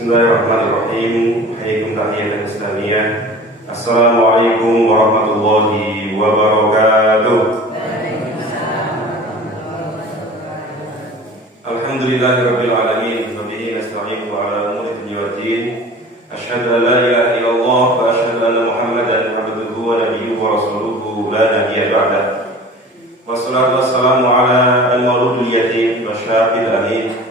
Bismillahirrahmanirrahim. Hayyakum tahiyatan islamiyah. Assalamualaikum warahmatullahi wabarakatuh. Alhamdulillahirabbil alamin. Wa bihi nasta'inu ala umuri dunya waddin. Asyhadu an la ilaha illallah wa asyhadu anna Muhammadan abduhu wa nabiyyuhu wa rasuluhu la nabiyya ba'dah. Wassalatu wassalamu ala al-mauludil yatim wa syafil amin.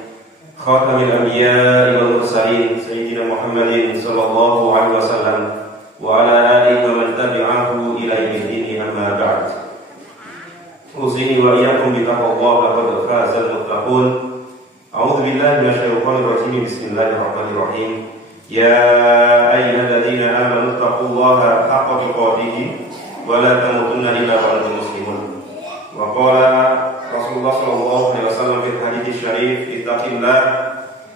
Khatamil anbiya'i wal mursalin sayyidina Muhammadin sallallahu alaihi wasallam wa ala alihi wa man tabi'ahu ila yaumil amma ba'd. Usini wa iyyakum bi taqwallahi laqad fazal muttaqun. A'udzu billahi minasyaitonir rajim. Bismillahirrahmanirrahim. Ya ayyuhalladzina amanu taqullaha haqqa tuqatih wa la tamutunna illa wa antum muslimun. Wa qala Rasulullah sallallahu alaihi wasallam fi hadits syarif,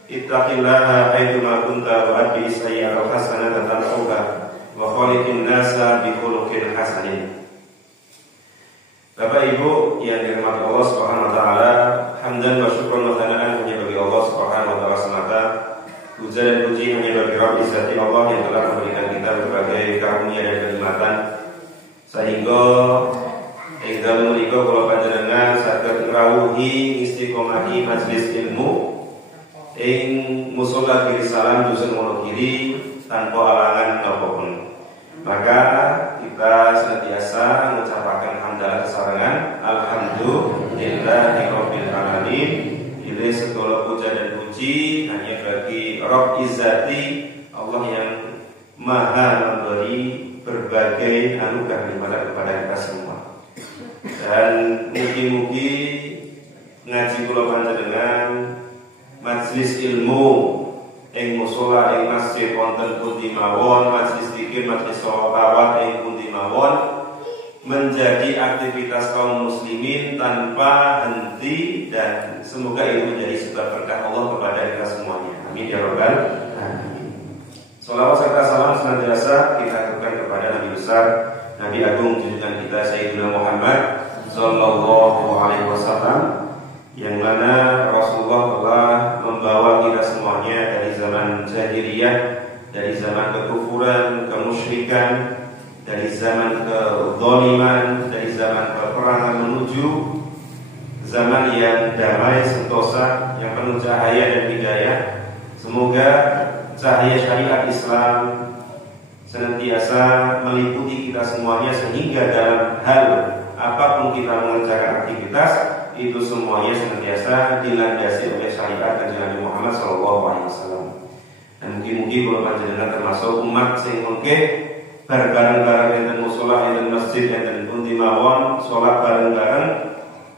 ittaqillaha haitsuma kunta wa adbi sayyi'atal hasanata tamhuha wa khaliqin nasa bi khuluqin hasanin. Bapak Ibu yang dirahmati Allah Subhanahu wa taala, hamdan wa syukran wa thana'an hanya bagi Allah Subhanahu wa taala semata. Puja dan puji hanya bagi Rabb Izzati Allah yang telah memberikan kita berbagai karunia dan kenikmatan sehingga ing dalem menika kula panjenengan saged ngrawuhi istiqomahi majelis ilmu ing mushola Kiri Salam Dusun Wonogiri tanpa halangan apapun. Maka kita senantiasa mengucapkan hamdalah kesarengan alhamdulillahirabbil alamin. Ile segala puja dan puji hanya bagi Rabb Izzati Allah yang Maha memberi berbagai anugerah kepada kita semua. Dan mugi-mugi ngaji kula panjenengan majelis ilmu ing mushola ing masjid wonten pundi mawon, majelis zikir, majelis sholawat ing pundi mawon menjadi aktivitas kaum muslimin tanpa henti, dan semoga itu menjadi sebab berkah Allah kepada kita semuanya. Amin ya rabbal alamin. Shalawat serta salam senantiasa kita aturkan kepada Nabi besar, Nabi agung junjungan kita Sayyidina Muhammad sallallahu alaihi wasallam, yang mana Rasulullah telah membawa kita semuanya dari zaman jahiliyah, dari zaman kekufuran, kemusyrikan, dari zaman kezaliman, dari zaman peperangan menuju zaman yang damai sentosa, yang penuh cahaya dan hidayah. Semoga cahaya syariat Islam senantiasa meliputi kita semuanya, sehingga dalam hal apapun kita mengerjakan aktivitas itu semuanya senantiasa dilandasi oleh syariat Kanjeng Nabi Muhammad SAW. Dan mungkin-mungkin kalau panjenengan termasuk umat sing mengke bareng-bareng enten mushola, enten masjid, enten pundi mawon salat bareng-bareng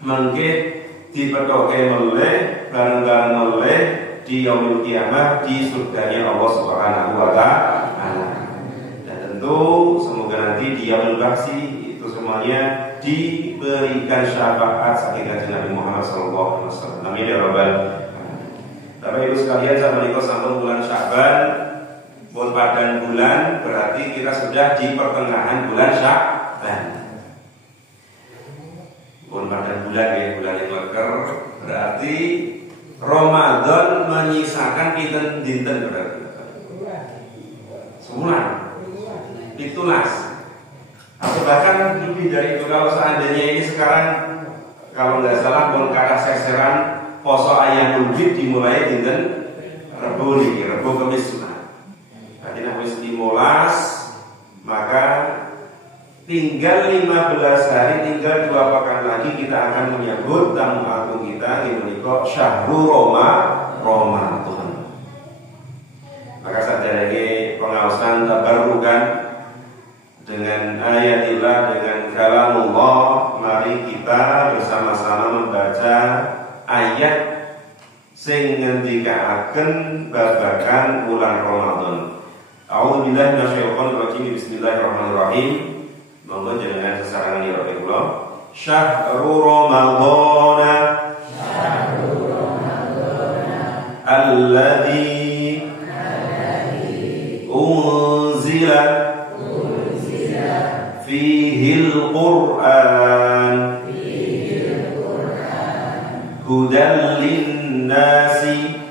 mengke dipetoke meleh bareng-bareng meleh di yaumil kiamah di surganya Allah Subhanahu wa taala. Dan tentu semoga nanti di yaumul baksi itu semuanya diberikan syafaat saking Kanjeng Nabi Muhammad sallallahu alaihi wasallam. Amin ya rabbal alamin. Bapak Ibu sekalian, sampun sampun bulan Sya'ban, pun padan bulan, berarti kita sudah di pertengahan bulan Sya'ban. Pun padan bulan ya, bulan yang leker, berarti Ramadan menyisakan dinten berarti sebulan. Itulah atau bahkan lebih dari itu. Kalau seandainya ini sekarang, kalau nggak salah pun kata seseran poso Ayyamul Bid dimulai dinten Rebo niki, Rebo Kamis Jumat. Berarti wis 15, maka tinggal 15 hari, tinggal 2 pekan lagi kita akan menyambut tamu agung kita di menika Syahrul Ramadan. Maka sadayake pengaosan tabarukan dengan ayatillah, dengan kalamullah, mari kita bersama-sama membaca ayat sing ngendikaaken babagan bulan Ramadan. A'udzu billahi minasyaitonir rajim. Bismillahirrahmanirrahim. Monggo jenengan sesarengan ya kula. Syahrul Ramadan alladzi unzila fihil Qur'an hudan linnasi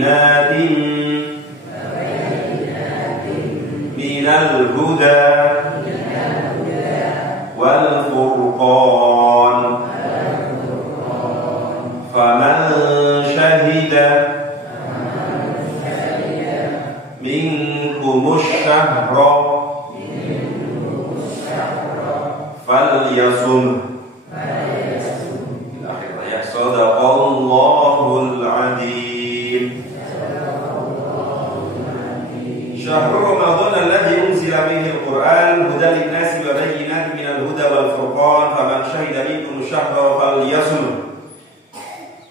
bayyinatin minal huda wal furqan faman syahida minkumus syahra falyasum. Sadaqallahul adzim. Syahrul Ramadan alladzi unzila fihi al-Qur'an hudan lin-nasi wa bayyinatin minal huda wal furqan faman syahida minkum syahra falyasum.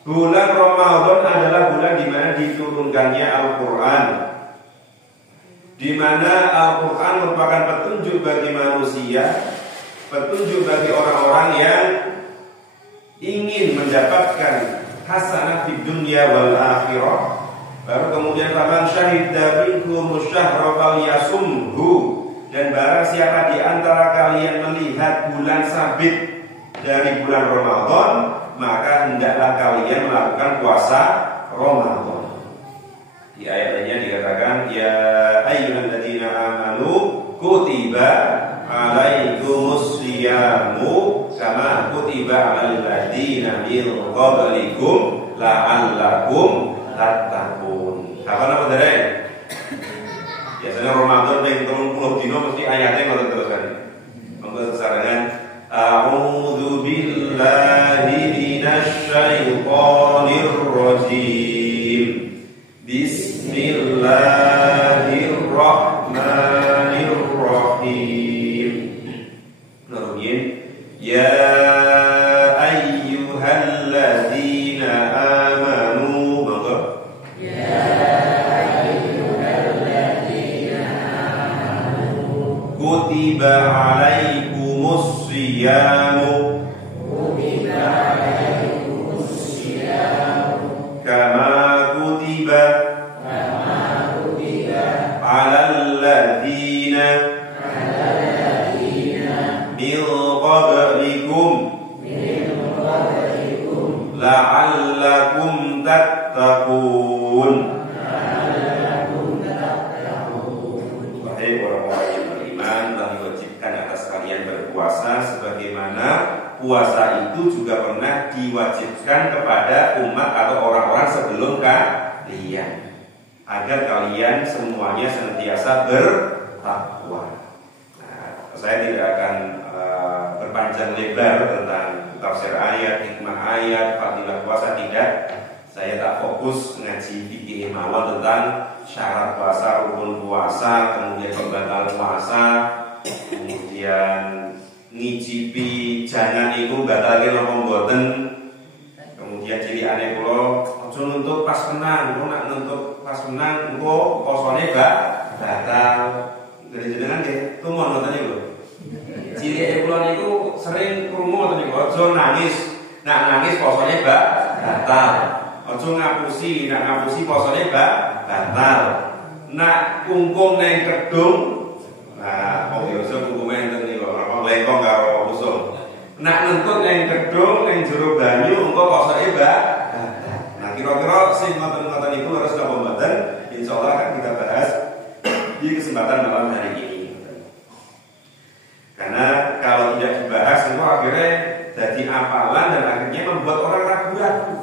Bulan Ramadan adalah bulan di mana diturunkannya Al-Qur'an, di mana Al-Qur'an merupakan petunjuk bagi manusia, petunjuk bagi orang-orang yang ingin mendapatkan hasanah di dunia wal akhirah. Baru kemudian faman syahida minkum syahra falyasumhu, dan barang siapa di antara kalian melihat bulan sabit dari bulan Ramadan, maka hendaklah kalian melakukan puasa Ramadan. Di ayat lainnya dikatakan ya ayyuhalladzina amanu kutiba alaikumus shiyamu kama kutiba alal ladzina min qablikum la'allakum tattaqun. Apa nama dari? Biasanya Ramadan yang 30 dino mesti ayatnya ngoten terus kan. Monggo sesarengan a'udzu billahi minasy syaithanir rajim. Bismillahirrahmanirrahim. Nurunin ya ayyuhalladzina amanu. Monggo. Ya ayyuhalladzina amanu kutiba alaikumus shiyamu kama kutiba alal ladzina min qablikum la'allakum tattaqun. Wahai orang-orang yang beriman, telah diwajibkan atas kalian berpuasa sebagaimana puasa itu juga pernah diwajibkan kepada umat atau orang-orang sebelum kalian, agar kalian semuanya senantiasa bertakwa. Nah, saya tidak akan berpanjang lebar tentang tafsir ayat, hikmah ayat, fadilah puasa, tidak. Saya tak fokus ngaji fikih mawon tentang syarat puasa, rukun puasa, kemudian pembatal puasa, kemudian ngicipi jangan itu batalke napa mboten. Kemudian cilikane kula aja nuntut pas menang, kula nak nuntut pas menang engko posone batal. Dari jenengan nggih tumon ngoten niku. Cilike kula niku sering krungu ngoten niku, aja nangis. Nak nangis posone batal. Aja ngapusi, nak ngapusi posone batal. Nak kungkum nang kedung, nah kok biasa kungkume enten niku, apa lengkong karo usum. Nak nentut nang kedung nang jero banyu engko posoke batal. Nah kira-kira sing ngoten-ngoten itu harus napa mboten? Insyaallah akan kita bahas di kesempatan malam hari ini. Karena kalau tidak dibahas itu akhirnya jadi hafalan dan akhirnya membuat orang ragu-ragu.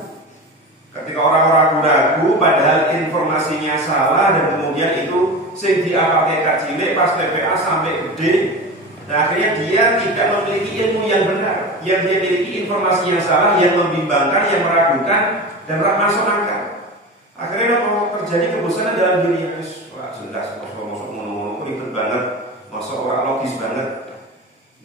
Ketika orang ragu-ragu padahal informasinya salah dan kemudian itu sing diapake cilik pas TPA sampai gede. Nah akhirnya dia tidak memiliki ilmu yang benar. Yang dia miliki informasi yang salah, yang membimbangkan, yang meragukan dan masuk akal. Akhirnya terjadi kebosanan dalam dirinya. Wah jelas, masuk ngomong ribet banget, masuk orang logis banget.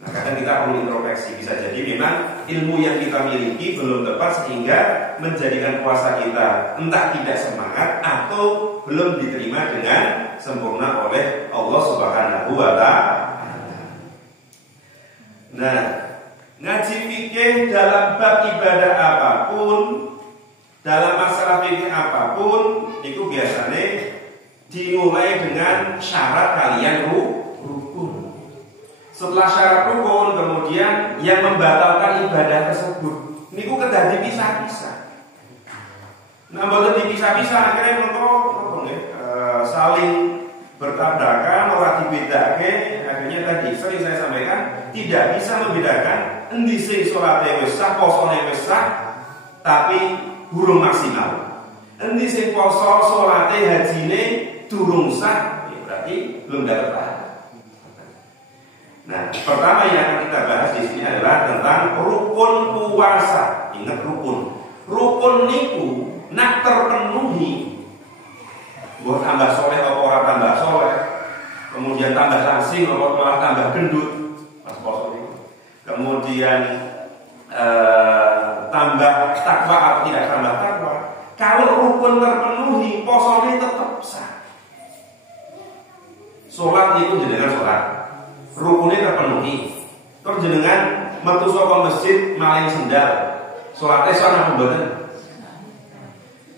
Nah kadang kita perlu introspeksi. Bisa jadi memang ilmu yang kita miliki belum tepat sehingga menjadikan puasa kita entah tidak semangat atau belum diterima dengan sempurna oleh Allah Subhanahu wa ta'ala. Nah, ngaji fikih dalam bab ibadah apapun, dalam masalah fikih apapun, itu biasanya dimulai dengan syarat kalian rukun. Setelah syarat rukun, kemudian yang membatalkan ibadah tersebut, niku kedah dipisah-pisah. Nah, mboten dipisah-pisah akhirnya mengko saling bertabrakan, ora dibedakake. Akhirnya tadi sering saya sampaikan tidak bisa membedakan endi sing salate wis sah, posone wis sah, tapi durung maksimal. Endi sing poso, salate, hajine durung sah, ya berarti belum dapat pahala. Nah, pertama yang akan kita bahas di sini adalah tentang rukun puasa. Ingat rukun. Rukun niku nak terpenuhi, buat tambah soleh atau orang tambah soleh, kemudian tambah langsing atau malah tambah gendut pas poso ini. Kemudian tambah takwa atau tidak tambah takwa. Kalau rukun terpenuhi, poso ini tetap sah. Sholat itu jenengan sholat, rukunnya terpenuhi. Terus jenengan metu saka masjid maling sendal, sholatnya sah apa mboten?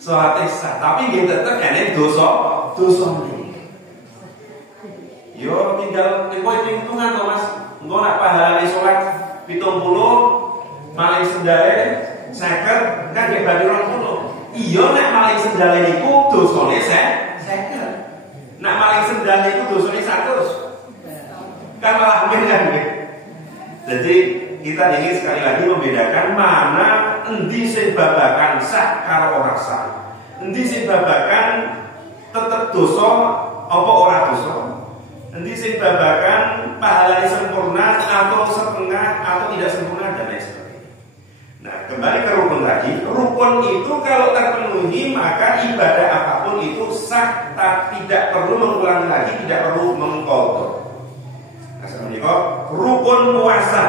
Sholatnya sah, tapi nggih tetep kene dosa nih. Yo tinggal kowe hitungan to Mas. Engko nak pahalane sholat 70, maling sendale 50, kan nggih badhe 20. Iya nek maling sendale niku dosane 50. Nak maling sendal itu dosanya 100. Kan malah mirip. Jadi kita ingin sekali lagi membedakan mana endi sing babakan sah karo ora sah. Endi sing babakan tetep dosa apa ora dosa. Endi sing babakan pahalanya sempurna atau setengah atau tidak sempurna dan lain sebagainya. Nah, kembali ke rukun tadi. Rukun itu kalau terpenuhi maka ibadah apapun itu sah, tidak perlu mengulangi lagi, tidak perlu mengqadha. Nah, sebenarnya rukun puasa,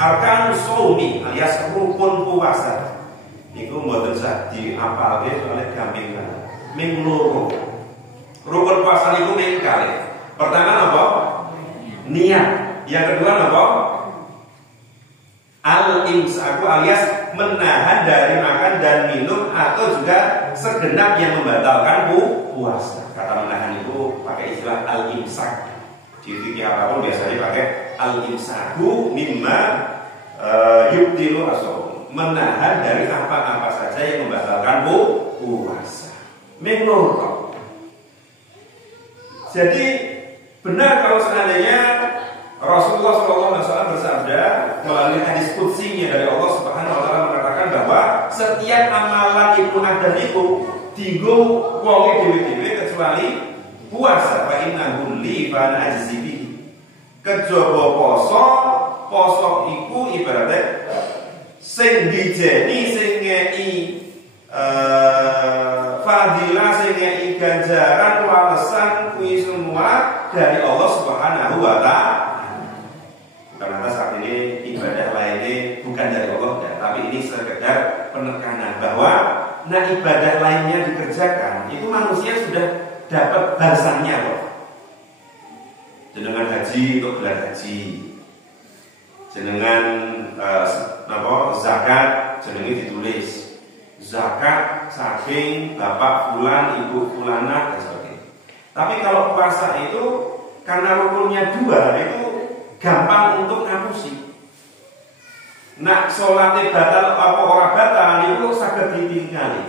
arkan shaumi alias rukun puasa. Niku mboten sah diapalke oleh gampang banget. Ming loro. Rukun puasa niku ming kalih. Pertama apa? Niat. Yang kedua apa? Al-imsaku alias menahan dari makan dan minum atau juga segenap yang membatalkan puasa. Kata menahan itu pakai istilah al-imsak. Di fikih apapun biasanya pakai al-imsaku mimma yubtilu as-shaum. Menahan dari apa-apa saja yang membatalkan puasa. Menurut. Jadi benar kalau seandainya Rasulullah SAW bersabda melalui hadis qudsinya dari Allah Subhanahu wa taala mengatakan bahwa setiap amalan Ibnu Adam itu dienggo wonge dhewe-dhewe kecuali puasa. Fa innahu li fa ana ajzi bihi. Kejaba poso iku ibaratnya sing dijeni sing ngeki fadilah sing ngeki ganjaran walesan kuwi semua dari Allah Subhanahu wa taala. Karena saat ini ibadah lainnya bukan dari Allah ya, tapi ini sekedar penekanan bahwa nah ibadah lainnya dikerjakan itu manusia sudah dapat balasannya loh. Jenengan haji untuk gelar haji, jenengan zakat jenengan ditulis zakat saking bapak fulan ibu fulana dan sebagainya. Tapi kalau puasa itu karena rukunnya 2 itu gampang untuk ngapusi. Nak sholatnya batal apa ora batal itu saged ditinggali.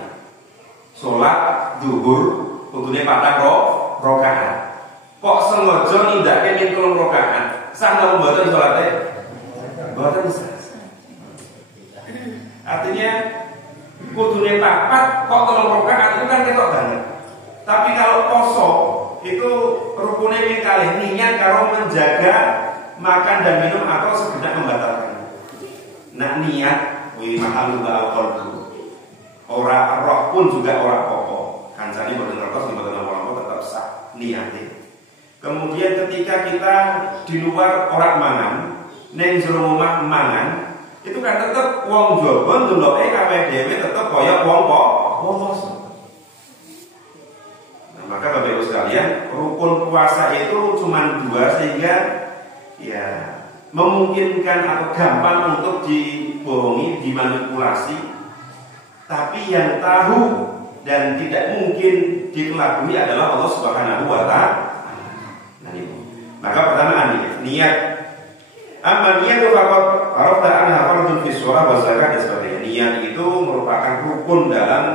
Sholat zuhur kudune 4 rakaat. Kok sengaja nindakake ning 3 rakaat, sah napa mboten sholatnya? Mboten sah. Artinya kudune 4 kok 3 rakaat itu kan ketok banget. Tapi kalau poso itu rukunnya ping kalih niat karo menjaga makan dan minum atau sekedar membatalkan. Nah niat wi mahal al-qalbu. Ora roh pun juga ora apa-apa. Kancane mboten ngertos mboten apa-apa tetap sah niate. Kemudian ketika kita di luar ora mangan, ning jero omah mangan, itu kan tetep wong jaba ndeloke kabeh dhewe tetep kaya wong poso. Nah, maka Bapak Ibu sekalian, rukun puasa itu cuma 2 sehingga ya memungkinkan atau gampang untuk dibohongi, dimanipulasi. Tapi yang tahu dan tidak mungkin dikelabui adalah Allah Subhanahu wa taala. Nah, itu. Maka pertama niat. Amma niyatu faqat arafta anha fardun fi shalah wa zakat dan sebagainya. Niat itu merupakan rukun dalam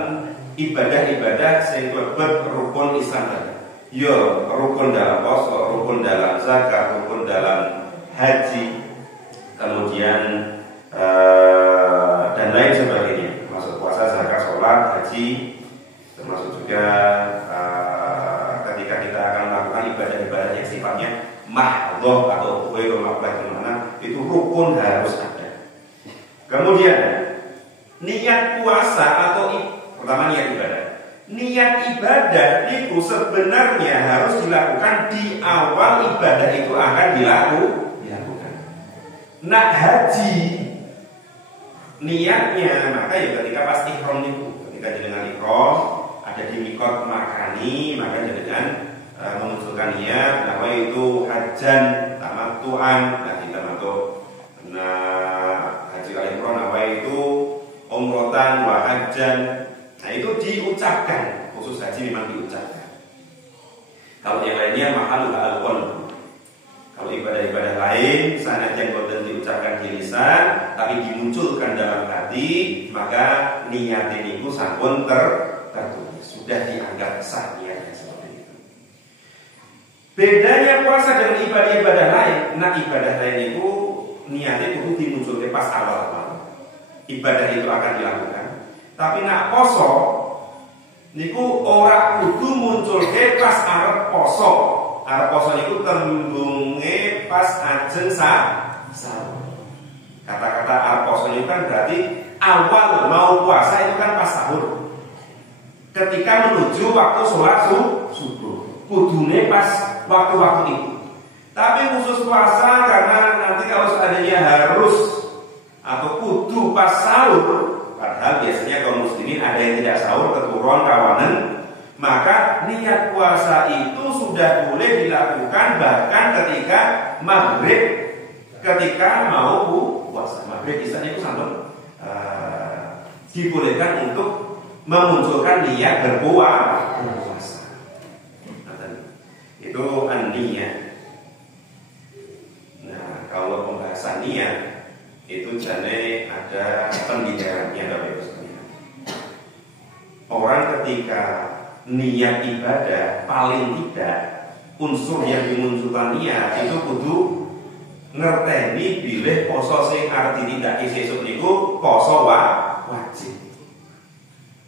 ibadah-ibadah sing klebet rukun Islam tadi. Yo, rukun dalam poso, rukun dalam zakat, rukun dalam haji, kemudian dan lain sebagainya, termasuk puasa, zakat, sholat, haji, termasuk juga ketika kita akan melakukan ibadah-ibadah yang sifatnya mahdhoh atau ghairul maqbul mana itu rukun harus ada. Kemudian niat puasa atau pertama niat ibadah. Niat ibadah itu sebenarnya harus dilakukan di awal ibadah itu akan dilakukan. Nak haji niatnya maka ya ketika pas ihram itu, ketika dengan ihram ada di mikot makani maka dengan memunculkan niat nama itu hajan tamattu'an haji tamattu. Nah haji al-ihram nama itu umrotan wa hajan. Nah itu diucapkan, khusus haji memang diucapkan. Kalau yang lainnya mahal al-qalb. Kalau ibadah-ibadah lain sanajan boten diucapkan di lisan tapi dimunculkan dalam hati, maka niat niku sampun tertulis, sudah dianggap sah niatnya seperti itu. Bedanya puasa dengan ibadah-ibadah lain, nah ibadah lain itu niatnya kudu dimunculkan pas awal-awal ibadah itu akan dilakukan. Tapi nak poso niku ora kudu munculke pas arep poso. Arep poso niku tembunge pas ajeng sahur. Kata-kata arep poso niku kan berarti awal mau puasa itu kan pas sahur. Ketika menuju waktu sholat subuh. Kudune pas waktu-waktu itu. Tapi khusus puasa karena nanti kalau seandainya harus atau kudu pas sahur. Padahal biasanya kaum muslimin ada yang tidak sahur keturun kawanan, maka niat puasa itu sudah boleh dilakukan bahkan ketika maghrib, ketika mau puasa. Maghrib isanya itu sampai dibolehkan untuk memunculkan niat berpuasa. Itu an-niyah. Nah, kalau pembahasan niat itu jane ada pendidikannya Bapak Ibu sekalian. Orang ketika niat ibadah paling tidak unsur yang dimunculkan niat itu kudu ngerteni bilih poso sing arep ditindakake sesuk niku poso wajib.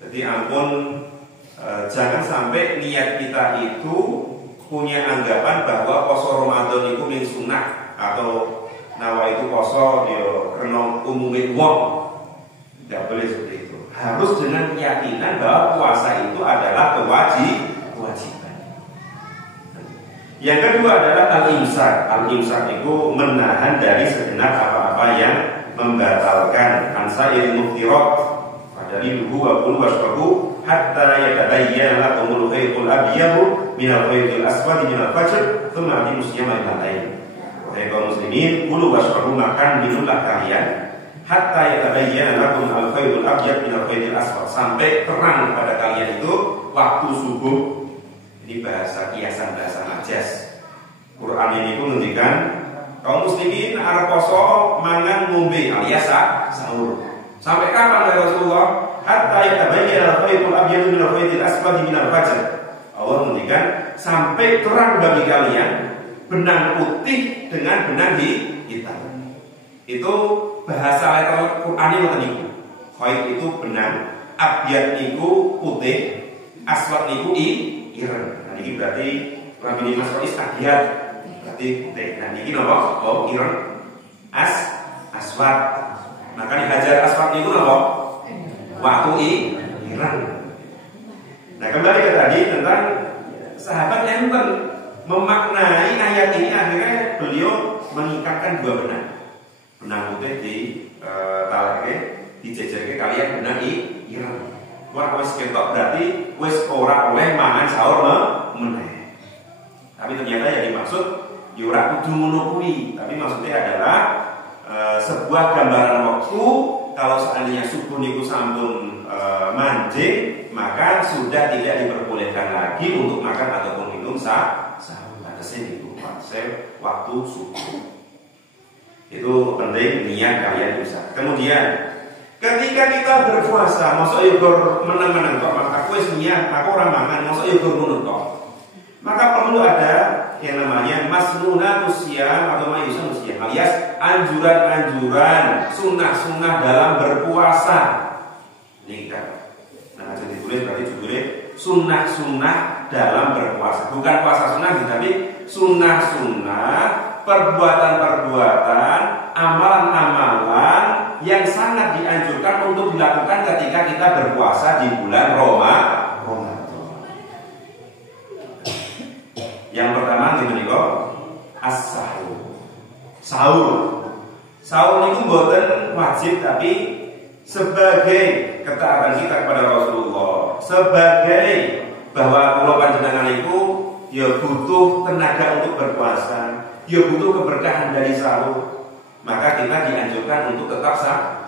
Jadi ampun jangan sampai niat kita itu punya anggapan bahwa poso Ramadan itu min sunnah atau nawa itu poso yo kena umume wong. Tidak boleh seperti itu. Harus dengan keyakinan bahwa puasa itu adalah kewajiban. Yang kedua adalah al-imsak. Al-imsak itu menahan dari segenap apa-apa yang membatalkan ansail muftirat. Padahal luhu wa kulu washrabu hatta yatabayyana lakumul khaytul abyadu minal khaytil aswadi minal fajr tsumma atimu siyama ila lail. Wahai kaum muslimin, kulu washrabu makan minumlah kalian hatta yatabayyana lakum al-khaytul abyad minal khaytil aswad, sampai terang pada kalian itu waktu subuh. Ini bahasa kiasan, bahasa majas. Quran ini pun menunjukkan kaum muslimin arep poso mangan ngombe alias sahur. Sampai kapan ya Rasulullah? Hatta yatabayyana al-khaytul abyad minal khaytil aswad minal fajr. Allah menunjukkan sampai terang bagi kalian benang putih dengan benang hitam. Itu bahasa letter Quran ini. Khayt itu benang, abyad niku putih, aswad niku ireng. Nah ini berarti Nabi Muhammad abyad berarti putih. Nah ini napa? Oh ireng. Aswad. Maka di hajar aswad niku napa? Waktu ireng. Nah kembali ke tadi tentang sahabat yang memaknai ayat ini, akhirnya beliau mengikatkan dua benang. Benang putih di talake, dijejerke kalian benang ireng. Wah wis ketok berarti wis ora oleh mangan sahur meneh. Tapi ternyata yang dimaksud ya ora kudu ngono kuwi, tapi maksudnya adalah sebuah gambaran waktu. Kalau seandainya subuh niku sampun manjing, maka sudah tidak diperbolehkan lagi untuk makan ataupun minum sahur. Batasnya itu fase waktu subuh. Itu penting niat kalian bisa. Kemudian ketika kita berpuasa, masuk menang-menang kok makan aku wis niat, aku ora mangan, mosok yo ngono tok. Maka perlu ada yang namanya masnunatus siyam atau mayusan siyam, alias anjuran-anjuran, sunnah-sunnah dalam berpuasa. Ini kan. Nah, jadi ditulis berarti judulnya sunnah-sunnah dalam berpuasa. Bukan puasa sunnah, tapi sunnah-sunnah, perbuatan-perbuatan, amalan-amalan yang sangat dianjurkan untuk dilakukan ketika kita berpuasa di bulan Ramadan. Yang pertama niku as-sahur. Sahur itu bukan wajib, tapi sebagai ketaatan kita kepada Rasulullah, sebagai bahwa kula panjenengan itu ya butuh tenaga untuk berpuasa, ya butuh keberkahan dari sahur, maka kita dianjurkan untuk tetap sahur.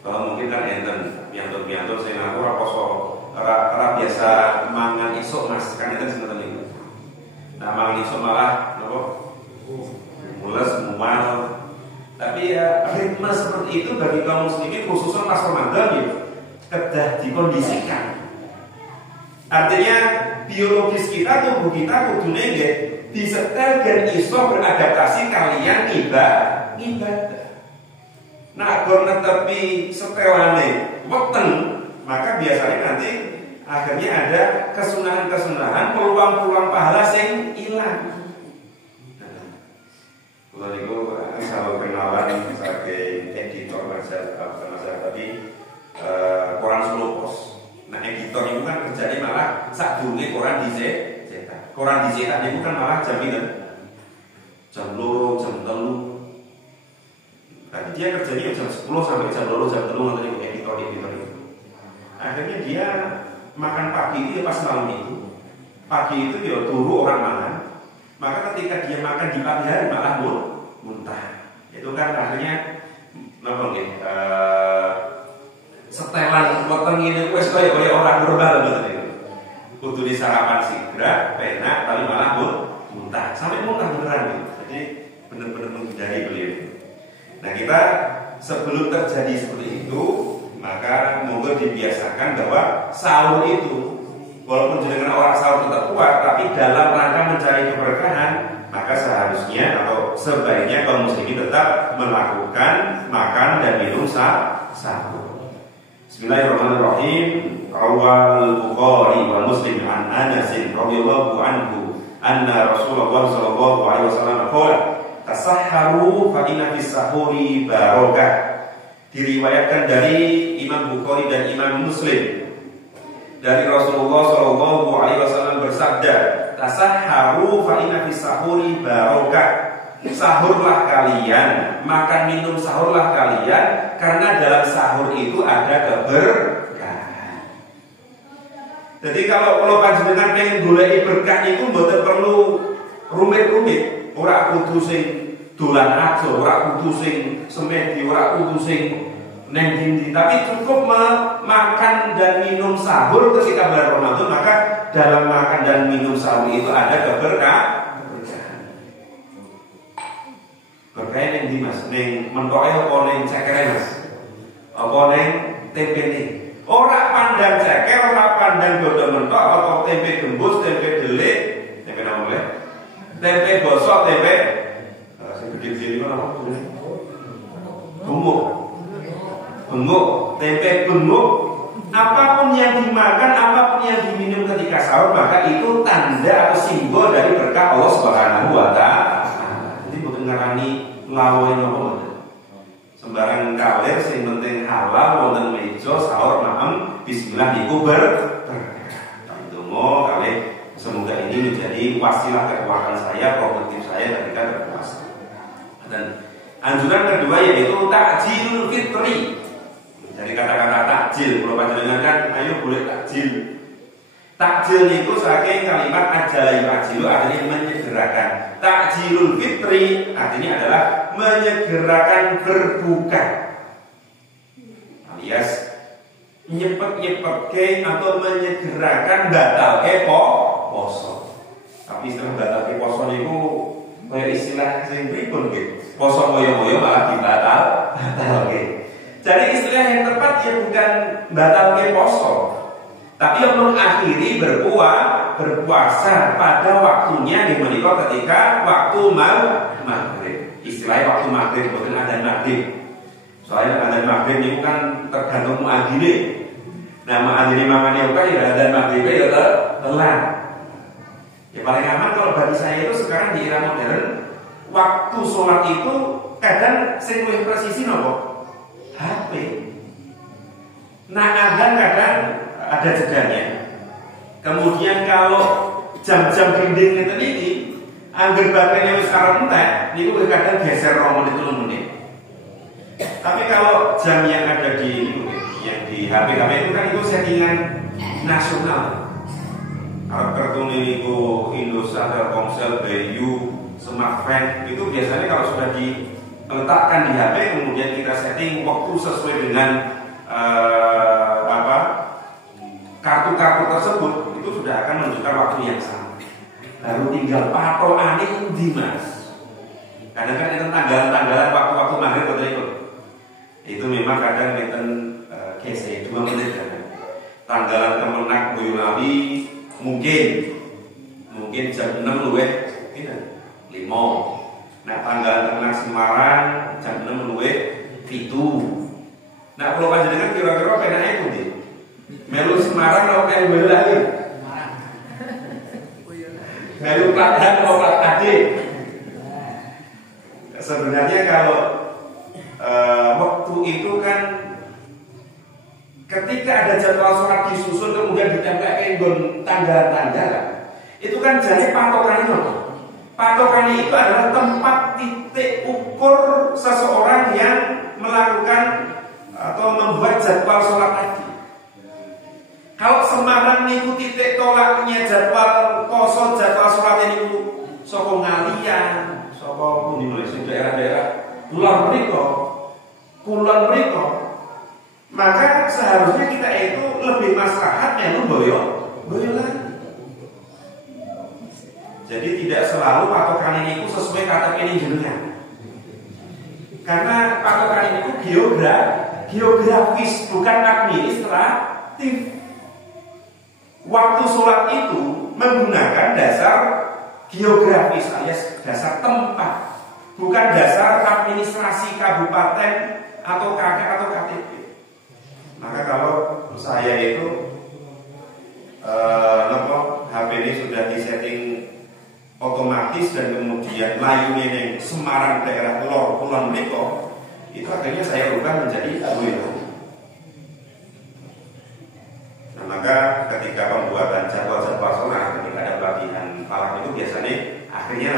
Kalau mungkin kan enten piantur sing aku ora poso, ora biasa mangan isuk Mas, kan enten seperti itu. Nah, mangan isuk malah napa? Mules, mual. Tapi ya ritme seperti itu bagi kaum muslimin khususnya pas Ramadan ya kedah dikondisikan. Artinya biologis kita, tubuh kita kudune nggih disetel dan iso beradaptasi kalian ibadah. Nah, gur netepi setelane weteng, maka biasanya nanti akhirnya ada kesunahan-kesunahan, peluang-peluang pahala yang hilang. Kalau itu selalu kenalan sebagai editor masalah tadi koran Solo Pos. Nah, editor itu kan kerjanya malah sak durunge koran dicetak. Koran dicetak itu kan malah jam 2, jam 3. Tadi dia kerjanya jam 10 sampai jam 2, jam 3 nanti editor itu. Akhirnya dia makan pagi itu ya pas malam itu. Pagi itu ya turu orang makan. Maka ketika dia makan di pagi hari malah muntah. Itu kan akhirnya napa nggih? Setelan potong ini wis kaya orang normal betul itu. Kudu disarapan segera, penak, tapi malah muntah. Sampai muntah beneran gitu. Jadi benar-benar menghindari beliau. Nah, kita sebelum terjadi seperti itu, maka monggo dibiasakan bahwa sahur itu walaupun jenengan orang sahur tetap kuat, tapi dalam rangka mencari keberkahan, maka seharusnya atau sebaiknya kaum muslimin tetap melakukan makan dan minum sahur. Bismillahirrahmanirrahim. Rawal Bukhari wa Muslim an Anas radhiyallahu anhu anna Rasulullah sallallahu alaihi wasallam qala tasahharu fa inna fis sahuri barakah. Diriwayatkan dari Imam Bukhari dan Imam Muslim dari Rasulullah Shallallahu Alaihi Wasallam bersabda, tasahharu fa inna fis sahuri barakah. Sahurlah kalian, makan minum sahurlah kalian, karena dalam sahur itu ada keberkahan. Jadi kalau panjenengan pengen goleki berkah itu mboten perlu rumit-rumit, ora kudu sing dolan aja, ora kudu sing semedi, ora kudu sing neng dindi, tapi cukup makan dan minum sahur ketika bulan Ramadan, maka dalam makan dan minum sahur itu ada keberkahan. Berkah yang di Mas, neng mentoke apa neng cekere Mas, apa neng tempe nih. Ora pandang ceker, ora pandang dodo mentok, atau tempe gembus, tempe delik, tempe apa boleh? Tempe gosok, tempe gede-gede ini apa? Benguk, tempe benguk, apapun yang dimakan, apapun yang diminum ketika sahur, maka itu tanda atau simbol dari berkah Allah Subhanahu wa Ta'ala. Jadi bukan ngarani nglawain apa sembarang kalir, sing penting halal, wonten meja sahur maem bismillah niku berkah. Donga kalih semoga ini menjadi wasilah kekuatan saya, produktif saya ketika berpuasa. Dan anjuran kedua yaitu takjilul fitri. Dari kata-kata takjil, kalau panjenengan kan, ayo boleh takjil. Takjil itu saking kalimat ajala yu'ajilu, artinya menyegerakan. Takjilul fitri artinya adalah menyegerakan berbuka, alias nyepet atau menyegerakan batal poso. Tapi istilah batal poso itu kayak istilah sing pripun gitu. Poso moyo-moyo malah dibatal. Jadi istilah yang tepat ya bukan batal ke poso, Tapi yang mengakhiri berpuasa pada waktunya di menikah ketika waktu maghrib. Istilahnya waktu maghrib, bukan adzan maghrib. Soalnya adzan maghrib itu kan tergantung muadzine. Nah, muadzine mamane uga ya adzan maghrib ya telat. Ya paling aman kalau bagi saya itu sekarang di era modern, waktu sholat itu kadang sing luwih presisi nopo? HP. Nah, adzan kadang ada jedanya. Kemudian kalau jam-jam gending ngeten iki, angger baterainya wis arep entek, niku kadang geser 2 menit 3 menit. Tapi kalau jam yang ada di HP kami itu kan itu settingan nasional. Kalau kartu niku Indosat, Telkomsel, Bayu, Smartfren itu biasanya kalau sudah diletakkan di HP kemudian kita setting waktu sesuai dengan kartu-kartu tersebut itu sudah akan menunjukkan waktu yang sama. Lalu tinggal patokan di mas. Kadang-kadang itu tanggalan waktu-waktu maghrib betul itu. Itu memang kadang kita kese 2 menit kan. Tanggalan Kemenak Boyolali mungkin jam 6 luwih 5. Nah, tanggalan Kemenak Semarang jam 6 luwih 7. Nah, kalau panjenengan kira-kira penake pundi? Melu Semarang atau melu Boyolali? Melu Klaten atau Klaten? Sebenarnya kalau waktu itu kan ketika ada jadwal sholat disusun kemudian ditempelkan nggon tanggalan-tanggalan, itu kan jadi patokan itu. Patokan itu adalah tempat titik ukur seseorang yang melakukan atau membuat jadwal sholat tadi. Kalau Semarang itu titik tolaknya jadwal poso, jadwal sholatnya itu soko ngalian, soko pundi Malaysia daerah-daerah kulon mriko, maka seharusnya kita itu lebih maslahat melu Boyolali. Jadi tidak selalu patokan ini itu sesuai kata ini jenengan. Karena patokan ini itu geografis bukan administratif. Waktu sholat itu menggunakan dasar geografis alias dasar tempat, bukan dasar administrasi kabupaten atau KK atau KTP. Maka kalau saya itu HP ini sudah disetting otomatis dan kemudian layunya yang Semarang daerah Kulon Mriko, itu akhirnya saya ubah menjadi Boyolali. Nah, maka ketika pembuatan jadwal-jadwal sholat, ketika ada pelatihan falak itu biasanya akhirnya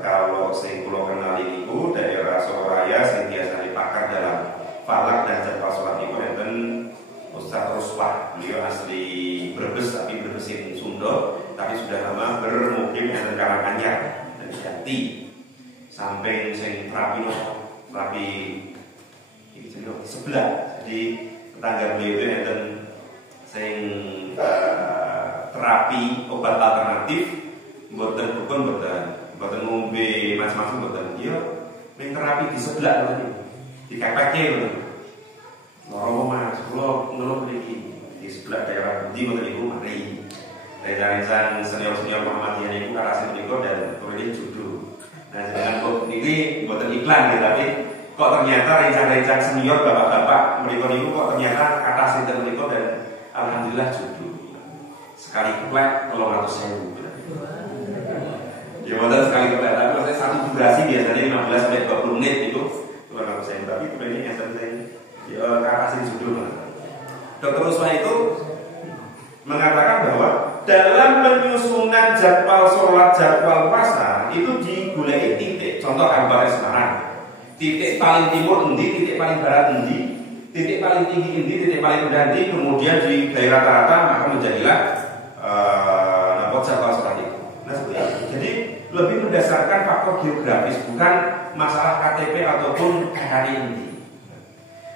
kalau sing kula kenal niku daerah Soraya sing biasa dipakai dalam falak dan jadwal sholat itu enten Ustaz Ruswah. Beliau asli Brebes tapi Brebesin Sunda, tapi sudah lama bermukim enten Karanganyar dan Jati sampai sing terapi sebelah. Jadi tetangga beliau itu enten sing terapi obat alternatif mboten dukun mboten ngombe macam-macam mboten. Dia ning terapi di sebelah lho di KPK lho. Loro Mas, kula ngeluh mriki di sebelah daerah Budi mboten niku mari. Rencana senior-senior Muhammadiyah niku karase niku dan kuwi judu. Nah, dengan kok ini mboten iklan ya, tapi kok ternyata rencana senior bapak-bapak mereka niku kok ternyata kata sinten mereka dan alhamdulillah judu. Sekali keplek 300.000. Ya modal sekali keplek, tapi maksudnya satu durasi biasanya 15 sampai 20 menit itu 300.000. Tapi kemudian yang saya kata sing judu. Dr. Ruswa itu mengatakan bahwa dalam penyusunan jadwal sholat, jadwal puasa itu digulai titik. Contoh Kabupaten Semarang, titik paling timur endi, titik paling barat endi, titik paling tinggi endi, titik paling rendah endi, kemudian di daerah rata-rata maka menjadilah jadwal sholat itu. Nah, seperti itu. Jadi lebih berdasarkan faktor geografis, bukan masalah KTP ataupun hari endi.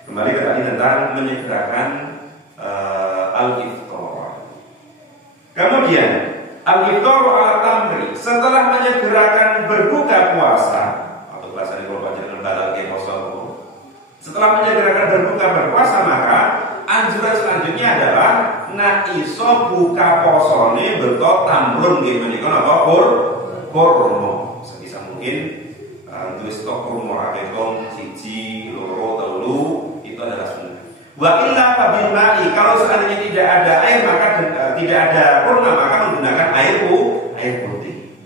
Kembali ke tadi tentang menyegerakan al-iftar. Kemudian al-iftar al-tamri, setelah menyegerakan berbuka puasa atau bahasa kalau panjenengan balal ke poso. Setelah menyegerakan berbuka berpuasa, maka anjuran selanjutnya pun nggih menika napa kurma. Sebisa mungkin duwe stok kurma akekom 1, 2, 3 itu adalah sunnah. Wa illa fabil ma'i, kalau seandainya tidak ada air maka tidak ada kurma maka menggunakan air putih.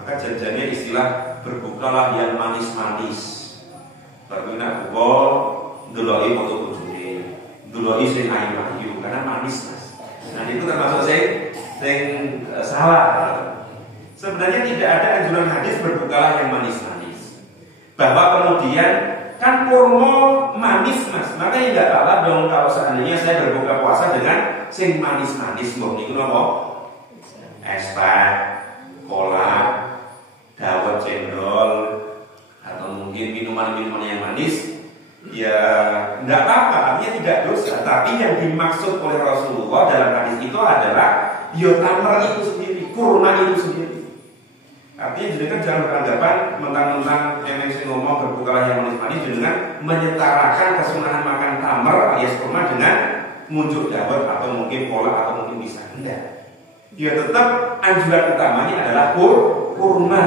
Maka janjinya istilah berbukalah yang manis-manis. Berguna bukol ndeloki foto bojone, ndeloki sing ayu-ayu karena manis Mas. Nah itu termasuk sing salah. Sebenarnya tidak ada anjuran hadis berbukalah yang manis-manis. Bahwa kemudian kan kurma manis Mas, makanya nggak apa-apa dong kalau seandainya saya berbuka puasa dengan sing manis-manis. Mbok niku napa? Es teh, kolak, dawet cendol, atau mungkin minuman-minuman yang manis, ya nggak apa-apa, artinya tidak dosa. Tapi yang dimaksud oleh Rasulullah dalam hadis itu adalah tamar itu sendiri, kurma itu sendiri. Artinya jenengan jangan beranggapan mentang-mentang yang saya ngomong berbukalah yang manis-manis, jenengan menyetarakan kesunahan makan tamar alias kurma dengan muncul dawet atau mungkin kolak atau mungkin pisang. Enggak. Ya tetap anjuran utamanya adalah kurma.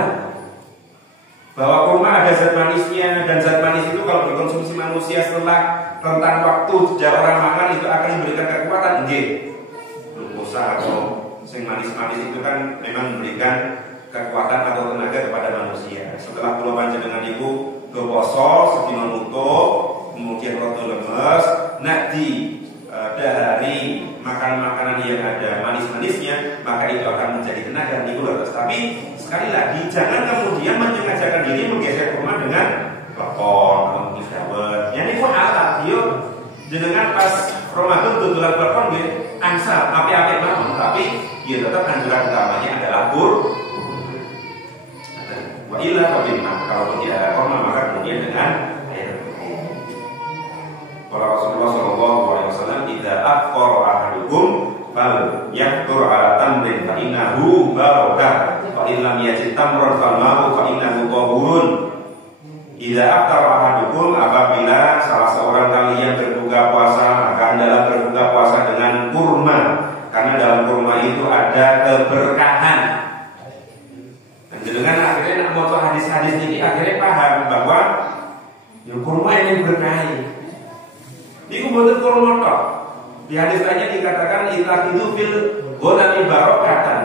Bahwa kurma ada zat manisnya, dan zat manis itu kalau dikonsumsi manusia setelah rentang waktu sejak orang makan itu akan memberikan kekuatan. Nggih. Glukosa atau sing manis-manis itu kan memang memberikan kekuatan atau tenaga kepada manusia. Setelah kula panjenengan iku poso sedina nutup, kemudian rada lemes, nak di dahari makanan-makanan yang ada manis-manisnya, maka itu akan menjadi tenaga niku lho. Tapi sekali lagi jangan kemudian menyengajakan diri menggeser kurma dengan klepon atau mungkin dawet. Yang niku halal, yo jenengan pas Ramadan tutulan klepon nggih angsal api-api mawon, tapi ya tetap anjuran utamanya adalah wa illa fabimma, kalau tidak ada kurma maka kemudian dengan air putih. Kalau Rasulullah SAW idza afqara ahadukum fal yaqtur ala tamrin fa innahu barakah fa in lam yajid tamran fal ma'u fa innahu tahurun. Idza aftara ahadukum, apabila salah seorang kalian berbuka puasa maka hendaklah berbuka puasa dengan kurma, karena dalam kurma itu ada keberkahan. Dengan akhirnya nak moto hadis-hadis ini akhirnya paham bahwa kurma ini berkah. Iku mboten kurma tok. Di hadis lainnya dikatakan ittaqidu fil ghanami barakatan.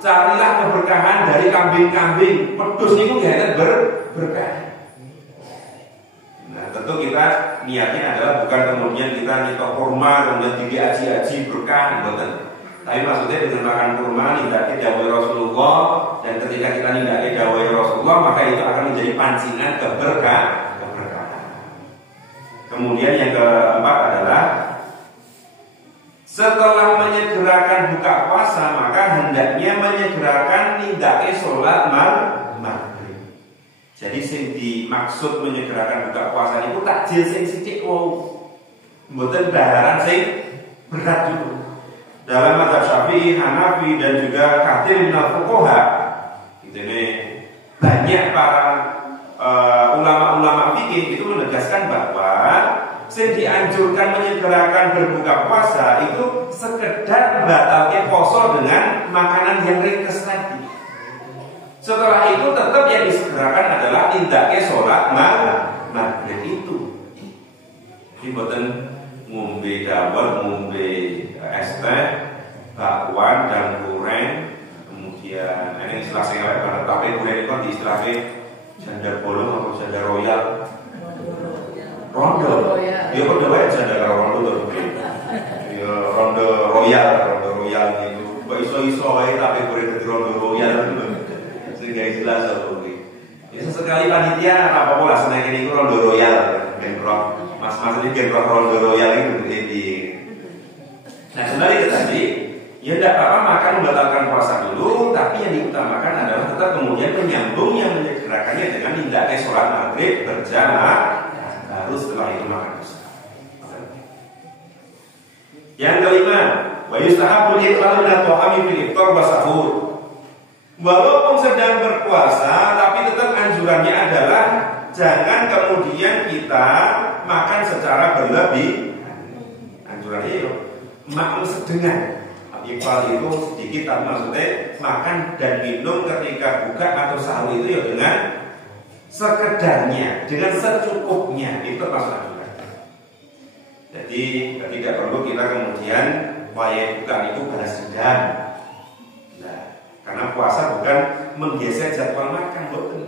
Carilah keberkahan dari kambing-kambing. Pedus niku nggih berkah. Nah, tentu kita niatnya adalah bukan kemudian kita nyetok kurma kemudian diaji-aji berkah, mboten. Tapi maksudnya dengan makan kurma nindaki dawuh Rasulullah, dan ketika kita nindaki dawuh Rasulullah maka itu akan menjadi pancingan keberkahan. Kemudian yang keempat adalah setelah menyegerakan buka puasa maka hendaknya menyegerakan nindaki sholat maghrib. Jadi sing dimaksud menyegerakan buka puasa itu takjil sing sithik wae. Mboten daharan sing berat itu. Dalam mazhab Syafi'i, Hanafi dan juga kathir minal fuqaha, ini banyak para ulama-ulama fikih itu menegaskan bahwa yang dianjurkan menyegerakan berbuka puasa itu sekedar batalnya poso dengan makanan yang ringkes tadi. Setelah itu tetap yang disegerakan adalah tindaknya sholat maghrib itu. Ini boten ngombe dawet, ngombe es teh, bakwan dan goreng, kemudian ini istilah sing elek banget, tapi goreng itu diistilahnya janda bolong atau janda royal. Rondo. Ya rondo wae janda karo rondo to. Ya rondo royal gitu. Kok iso-iso wae tapi goreng dadi rondo royal itu. Sehingga istilah saiki. Ya sesekali panitia apa pola seneng niku rondo royal, ben mas-mas ini gen rondo royal itu di. Nah kembali ke tadi, ya tidak apa-apa makan membatalkan puasa dulu, tapi yang diutamakan adalah tetap kemudian menyambung yang menyegerakannya dengan tindaknya sholat maghrib berjamaah, baru setelah itu makan puasa. Yang kelima, wa yustahabul iqlalu min at-ta'ami fil iftar wa sahur. Walaupun sedang berpuasa, tapi tetap anjurannya adalah jangan kemudian kita makan secara berlebih. Anjurannya makan sedengan. Iftar itu sedikit, tapi maksudnya makan dan minum ketika buka atau sahur itu ya dengan sekedarnya, dengan secukupnya, itu maksudnya. Jadi tidak perlu kita kemudian wayang buka itu balas dendam. Nah, karena puasa bukan menggeser jadwal makan, betul.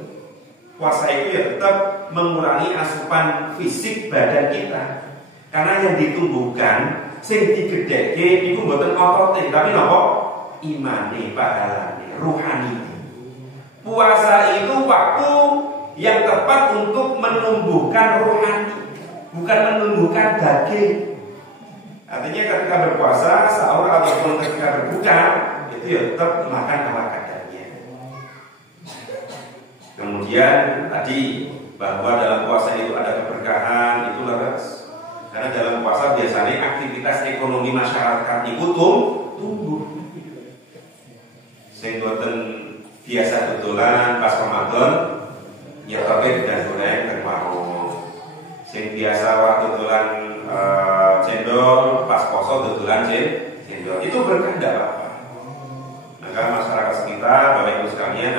Puasa itu ya tetap mengurangi asupan fisik badan kita. Karena yang ditumbuhkan sing digedheke iku mboten otote, tapi napa? Imane, pahalane, ruhani. Puasa itu waktu yang tepat untuk menumbuhkan rohani, bukan menumbuhkan daging. Artinya ketika berpuasa, sahur ataupun ketika berbuka, itu ya tetap makan ala kadarnya. Kemudian tadi bahwa dalam puasa itu ada keberkahan, itu leres. Karena dalam puasa biasanya aktivitas ekonomi masyarakat itu tumbuh. Sing boten biasa betulan pas Ramadan nyetoke dan goreng dan warung. Sing biasa waktu betulan cendol pas poso betulan cendol. Itu berkah enggak apa-apa. Maka masyarakat sekitar, Bapak Ibu sekalian,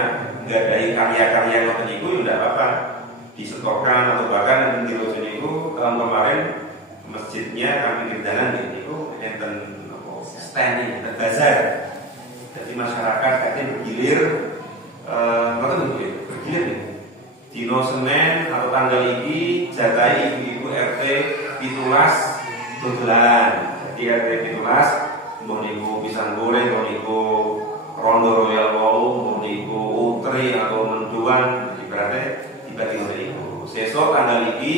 enggak dari karya-karya ngoten niku enggak apa-apa. Disetorkan atau bahkan di Rojo niku tahun kemarin masjidnya kami kerjaan niku enten stand enten bazar. Jadi masyarakat katanya bergilir bergilir nih. Dino Senin atau tanggal ini jatai ibu-ibu RT pitulas dodolan. Jadi RT pitulas mau niku pisang goreng, mau niku rondo royal wau, mau niku utri atau menduan, ibaratnya dibagi oleh ibu. Sesok tanggal ini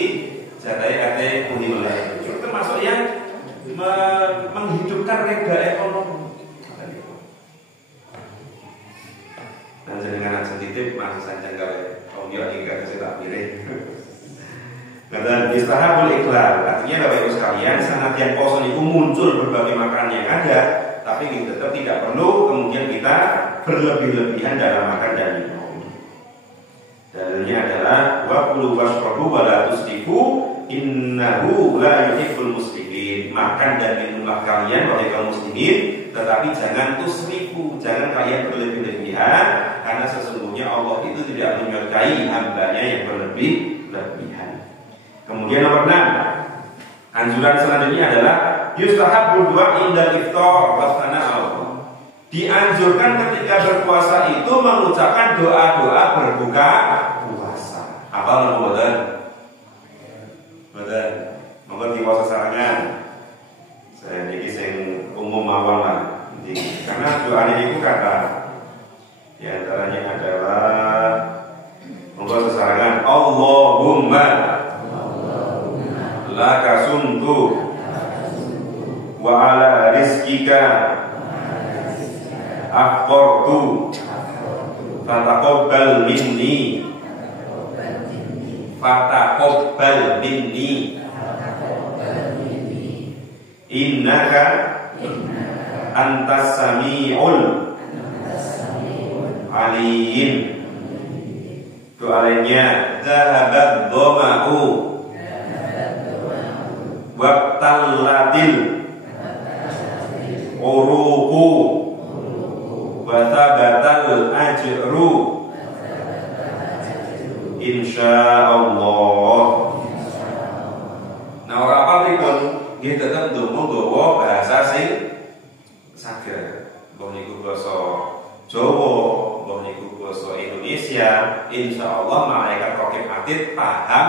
jatai RT pundi meleh. Itu termasuk yang menghidupkan rega ekonomi. Dan dengan aja titip masih sanjang kali om yo iki kasih tak pilih. Dan istilah ikhlas, artinya Bapak Ibu sekalian, sangat yang poso itu muncul berbagai makanan yang ada, tapi kita tetap tidak perlu kemudian kita berlebih-lebihan dalam makan dan minum. Dalilnya adalah waqulu washrabu wa la tusrifu innahu la yuhibbul muslimin. Makan dan minumlah kalian wahai kaum muslimin, tetapi jangan tusrifu, jangan kalian berlebih-lebihan, karena sesungguhnya Allah itu tidak menyukai hambanya yang berlebih-lebihan. Kemudian nomor 6, anjuran selanjutnya adalah yustahabbu du'a indal iftar wasana Allah. Dianjurkan ketika berpuasa itu mengucapkan doa-doa berbuka puasa. Apa nomor boten? Boten. Monggo diwaca sarangan. Saya niki sing umum mawon lah. Karena doa ini kata di antaranya adalah monggo sesarangan Allahumma laka sumtu wa ala rizkika afqartu fataqabbal minni innaka antas sami'ul alim. Doa lainnya zahabat dhama'u waqtallatil uruqu wa thabatal ajru insyaallah. Nah, ora apa pripun nggih tetep ndonga nggawa bahasa sing saged. Mbah niku basa Jawa, mbah niku basa Indonesia, insyaallah malaikat raqib atid paham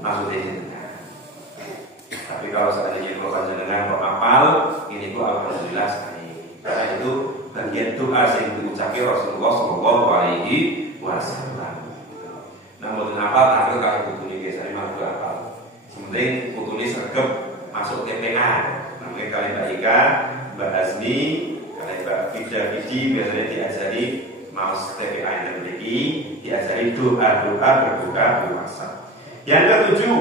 maksudnya. Tapi kalau seandainya kalau panjenengan kok hafal, ini ku alhamdulillah sekali. Karena itu bagian doa yang diucapkan Rasulullah Shallallahu Alaihi Wasallam. Namun hafal akhir kali buku ini saya malah hafal. Sementing buku ini sergap masuk TPA. Namanya kalian Mbak Ika, Mbak Azmi, kalian Mbak Fidya Fidi biasanya diajari maus TPA yang memiliki, diajari doa-doa berbuka puasa. Yang ketujuh,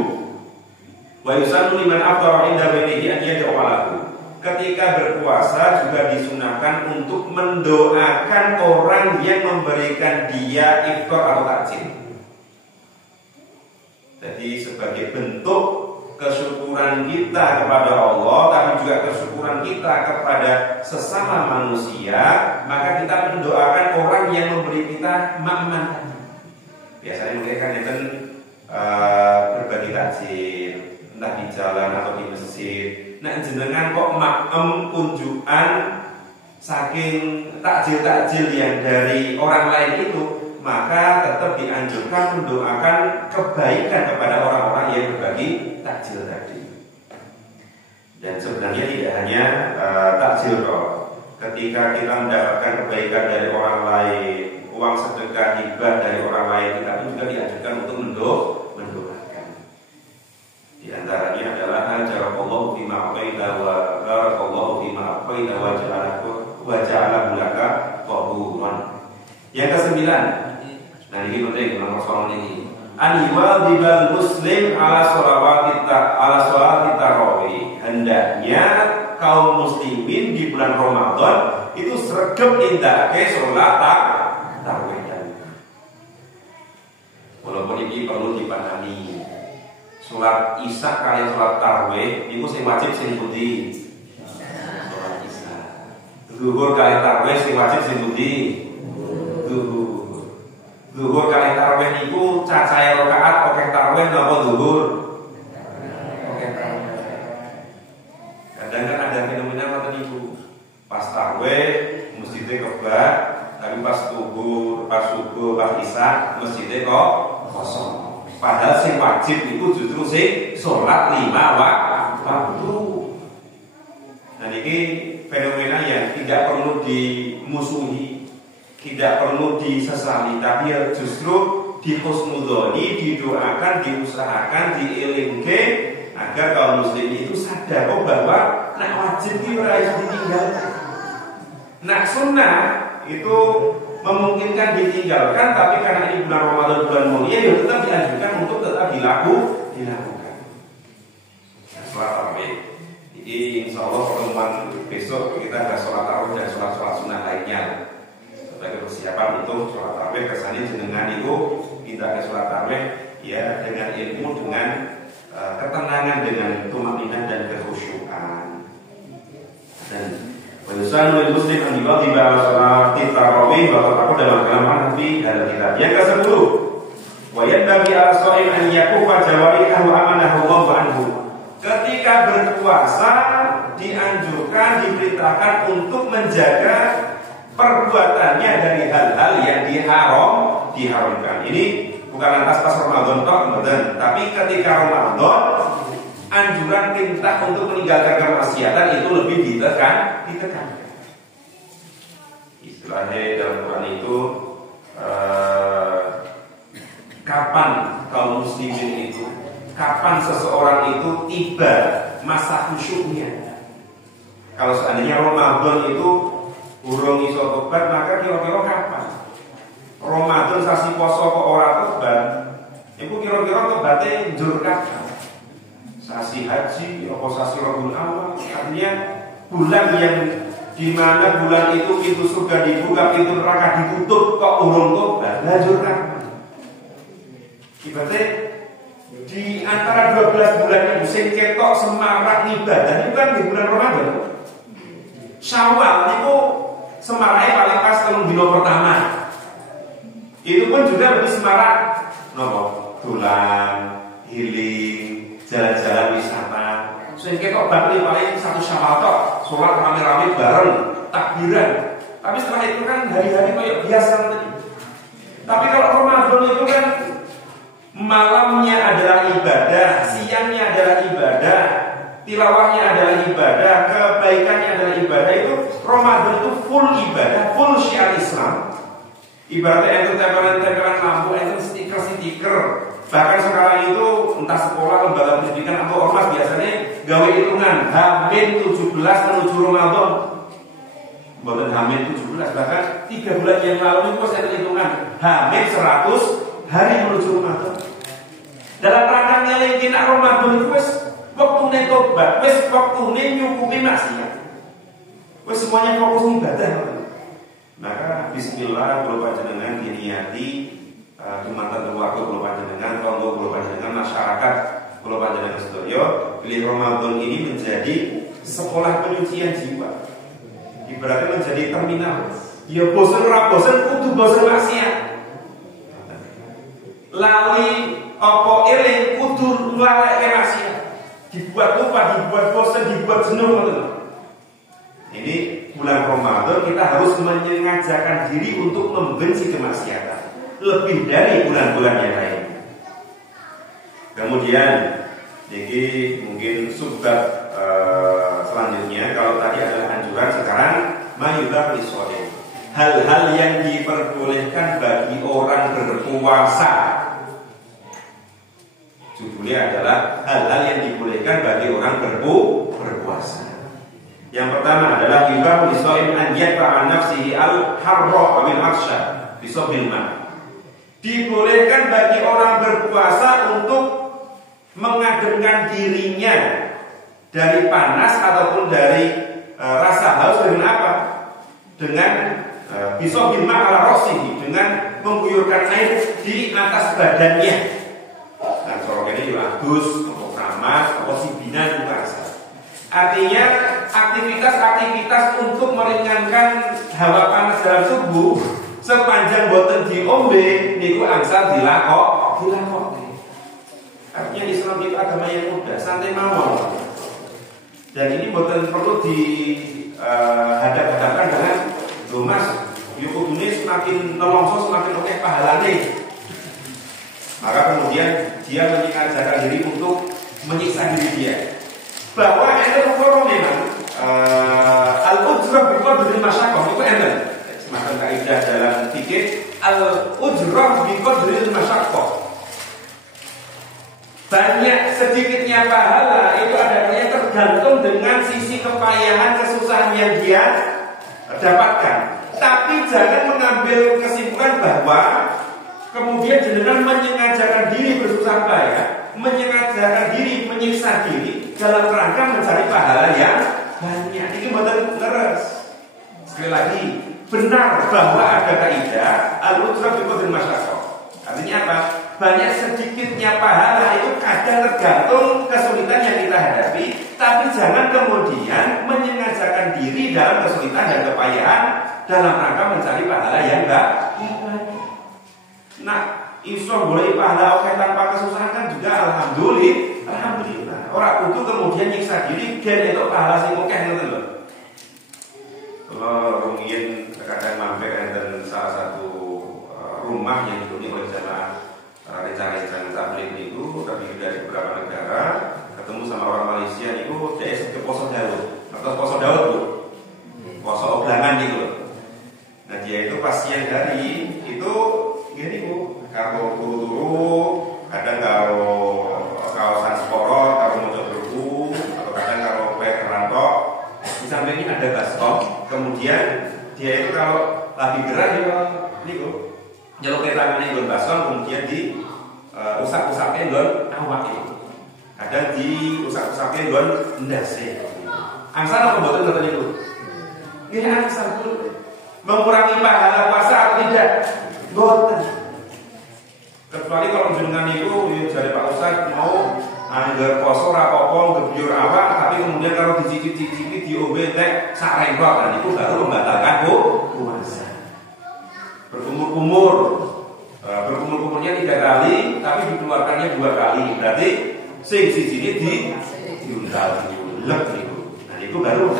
wa yusannu liman afṭara inda baitihi an yad'a lahu. Ketika berpuasa juga disunahkan untuk mendoakan orang yang memberikan dia iftar atau takjil. Jadi sebagai bentuk kesyukuran kita kepada Allah, tapi juga kesyukuran syukuran kita kepada sesama manusia, maka kita mendoakan orang yang memberi kita makman. Biasanya mereka kan berbagi takjil, entah di jalan atau di masjid. Nah jenengan kok makem unjukan saking takjil-takjil yang dari orang lain itu, maka tetap dianjurkan mendoakan kebaikan kepada orang-orang yang berbagi takjil tadi. Dan sebenarnya tidak hanya takjil kok. Ketika kita mendapatkan kebaikan dari orang lain, uang sedekah hibah dari orang lain, kita pun juga dianjurkan untuk mendoakan. Di antaranya adalah ajarakallahu bima aqaida wa barakallahu bima aqaida wa ja'alahu laka qaburan. Yang kesembilan, nah ini penting nomor soal ini. Aniwadibal muslim ala sholawati tarawih. Hendaknya kaum muslimin di bulan Ramadan itu sregep nindakake sholat tarawih. Walaupun ini perlu dipahami, sholat isya kali sholat tarawih itu sing wajib sing pundi? Sholat isya. Zuhur kali tarawih sing wajib sing pundi? Zuhur kali tarawih niku cacahe rakaat oke tarawih napa zuhur? Oke tarawih. Kadang kan ada fenomena ngoten niku. Pas tarawih masjidnya kebak, tapi pas zuhur, pas subuh, pas isya masjidnya kok kosong. Padahal sing wajib itu justru sing sholat 5 waktu. Nah ini fenomena yang tidak perlu dimusuhi, tidak perlu disesali, tapi ya justru dihusnudoni, didoakan, diusahakan, dielingke agar kaum muslim itu sadar bahwa nak wajib itu harus ditinggalkan. Nak sunnah itu memungkinkan ditinggalkan, tapi karena ini bulan Ramadan, bulan mulia, ya tetap dianjurkan untuk tetap dilakukan. Sholat tarawih. Jadi insya Allah pertemuan besok kita ada sholat tarawih dan sholat sunnah lainnya. Sebagai persiapan untuk sholat tarawih, kesannya jenengan itu tidak ke sholat tarawih ya dengan ilmu, dengan ketenangan, dengan tumakninah dan kekhusyukan. Dan Wajusanul muslim an tiba sholat tarawih bahwa aku dalam kalaman fi dalam kitab. Yang ke-10, wayat bagi al-shaim an yakufa jawari'ahu amanahu wa anhu. Ketika berpuasa dianjurkan, diperintahkan untuk menjaga perbuatannya dari hal-hal yang diharamkan. Ini bukan lantas pas Ramadan tok, tapi ketika Ramadan anjuran perintah untuk meninggalkan kemaksiatan itu lebih ditekan. Istilahnya dalam Quran itu kapan kaum muslimin itu, kapan seseorang itu tiba masa khusyuknya. Kalau seandainya Ramadan itu urung iso tobat, maka kira-kira kapan? Ramadan sasi poso kok ora tobat, iku kira-kira tobatnya njur kapan? Sasi haji, apa sasi Rabiul Awal, artinya bulan yang dimana bulan itu pintu surga dibuka, pintu neraka ditutup, kok urung tobat, njur kapan? Ibaratnya di antara 12 bulan itu sing ketok semarak ibadah itu kan di bulan Ramadan. Syawal itu semaraknya paling pas kalau dino pertama. Itu pun juga lebih semarak nopo? Tulang, healing, jalan-jalan wisata. Sing ketok bakli paling 1 Syawal tok, sholat rame-rame bareng, takbiran. Tapi setelah itu kan hari-hari kayak biasa tadi. Tapi kalau Ramadan itu kan malamnya adalah ibadah, siangnya adalah ibadah, tilawahnya adalah ibadah, kebaikannya adalah ibadah. Itu Ramadan itu full ibadah, full syiar Islam. Ibaratnya itu tempelan-tempelan lampu, itu stiker-stiker. Bahkan sekarang itu entah sekolah, lembaga pendidikan atau ormas biasanya gawe hitungan H-17 menuju Ramadan. Bukan H-17, bahkan 3 bulan yang lalu itu saya hitungan H-100 hari menuju Ramadan. Dalam rangka ngelingin Ramadan itu wis waktune tobat, wis waktune nyukupi maksiat, wis semuanya fokus ibadah. Maka bismillah kalau panjenengan diniati dumateng keluarga, kalau panjenengan tonggo, kalau panjenengan masyarakat, kalau panjenengan sedaya pilih Ramadan ini menjadi sekolah penyucian jiwa. Ibaratnya menjadi terminal. Ya bosan ora bosan kudu bosan maksiat. Lali apa eling kudu lalek maksiat. Dibuat lupa, dibuat bosan, dibuat jenuh teman-teman. Ini bulan Ramadan kita harus menyengajakan diri untuk membenci kemaksiatan lebih dari bulan-bulan yang lain. Kemudian jadi mungkin subbab selanjutnya, kalau tadi adalah anjuran, sekarang mayubah lisolim, hal-hal yang diperbolehkan bagi orang berpuasa. Judulnya adalah hal-hal yang dibolehkan bagi orang berpuasa. Yang pertama adalah yubah lisolim an yadfa'a nafsihi al-harra min aksha bisobil ma. Dibolehkan bagi orang berpuasa untuk mengademkan dirinya dari panas ataupun dari rasa haus dengan apa? Dengan bisobil ma ala rosihi, dengan mengguyurkan air di atas badannya. Nah, sorok ini juga adus, untuk ramas, atau sibinan juga rasa. Artinya aktivitas-aktivitas untuk meringankan hawa panas dalam tubuh sepanjang boten diombe niku angsal dilakok. Artinya Islam itu agama yang mudah, santai mawon. Dan ini boten perlu dihadap-hadapkan dengan Mas, yuk kudune semakin nelongso semakin oke pahalane. Maka kemudian dia menyengajakan diri untuk menyiksa diri dia. Bahwa enten hukum memang al-ujrah biqadri masyaqqah itu enten. Semacam kaidah dalam fikih al-ujrah biqadri masyaqqah. Banyak sedikitnya pahala itu adanya tergantung dengan sisi kepayahan kesusahan yang dia dapatkan. Tapi jangan mengambil kesimpulan bahwa kemudian jenengan menyengajakan diri bersusah payah, menyengajakan diri menyiksa diri dalam rangka mencari pahala yang banyak. Ini betul leres. Sekali lagi, benar bahwa ada kaidah al-ujrah biqadri masyaqqah. Artinya apa? Banyak sedikitnya pahala itu kadang tergantung kesulitan yang kita hadapi, tapi jangan kemudian menyengajakan diri dalam kesulitan dan kepayahan dalam rangka mencari pahala yang banyak. Nah, iso boleh pahala oke tanpa kesusahan kan juga alhamdulillah. Orang kudu kemudian nyiksa diri dan itu pahala sing oke ngoten lho. Kalau rumiyin kadang mampir enten salah satu rumah yang dihuni oleh jamaah rencana tabligh niku terdiri dari beberapa negara, ketemu sama orang Malaysia niku dia ke poso Daud. Atau poso Daud Bu. Poso Oblangan niku. Nah, dia itu pas siang hari itu gini Bu, karo turu-turu, kadang karo kaosan sporot, karo mojo berbu, atau kadang karo kue kerantok. Di sampingnya ada baskom. Kemudian dia itu kalau lagi gerak dia niku nyeluk tangannya nggon baskom, kemudian di usak-usaknya nggon awak itu. Kadang di usak-usaknya nggon ndase. Angsal apa mboten ngoten niku? Nggih angsal Bu. Mengurangi pahala puasa atau tidak? Mboten. Kecuali kalau jenengan itu jadi Pak Ustaz mau anggar poso ora apa-apa ngebyur awak, tapi kemudian kalau dicicip-cicipi diombe teh sak rengkot, dan itu baru membatalkan puasa. Berkumur-kumurnya 3 kali, tapi dikeluarkannya 2 kali. Berarti sing siji diundal diulek niku. Nah, itu baru.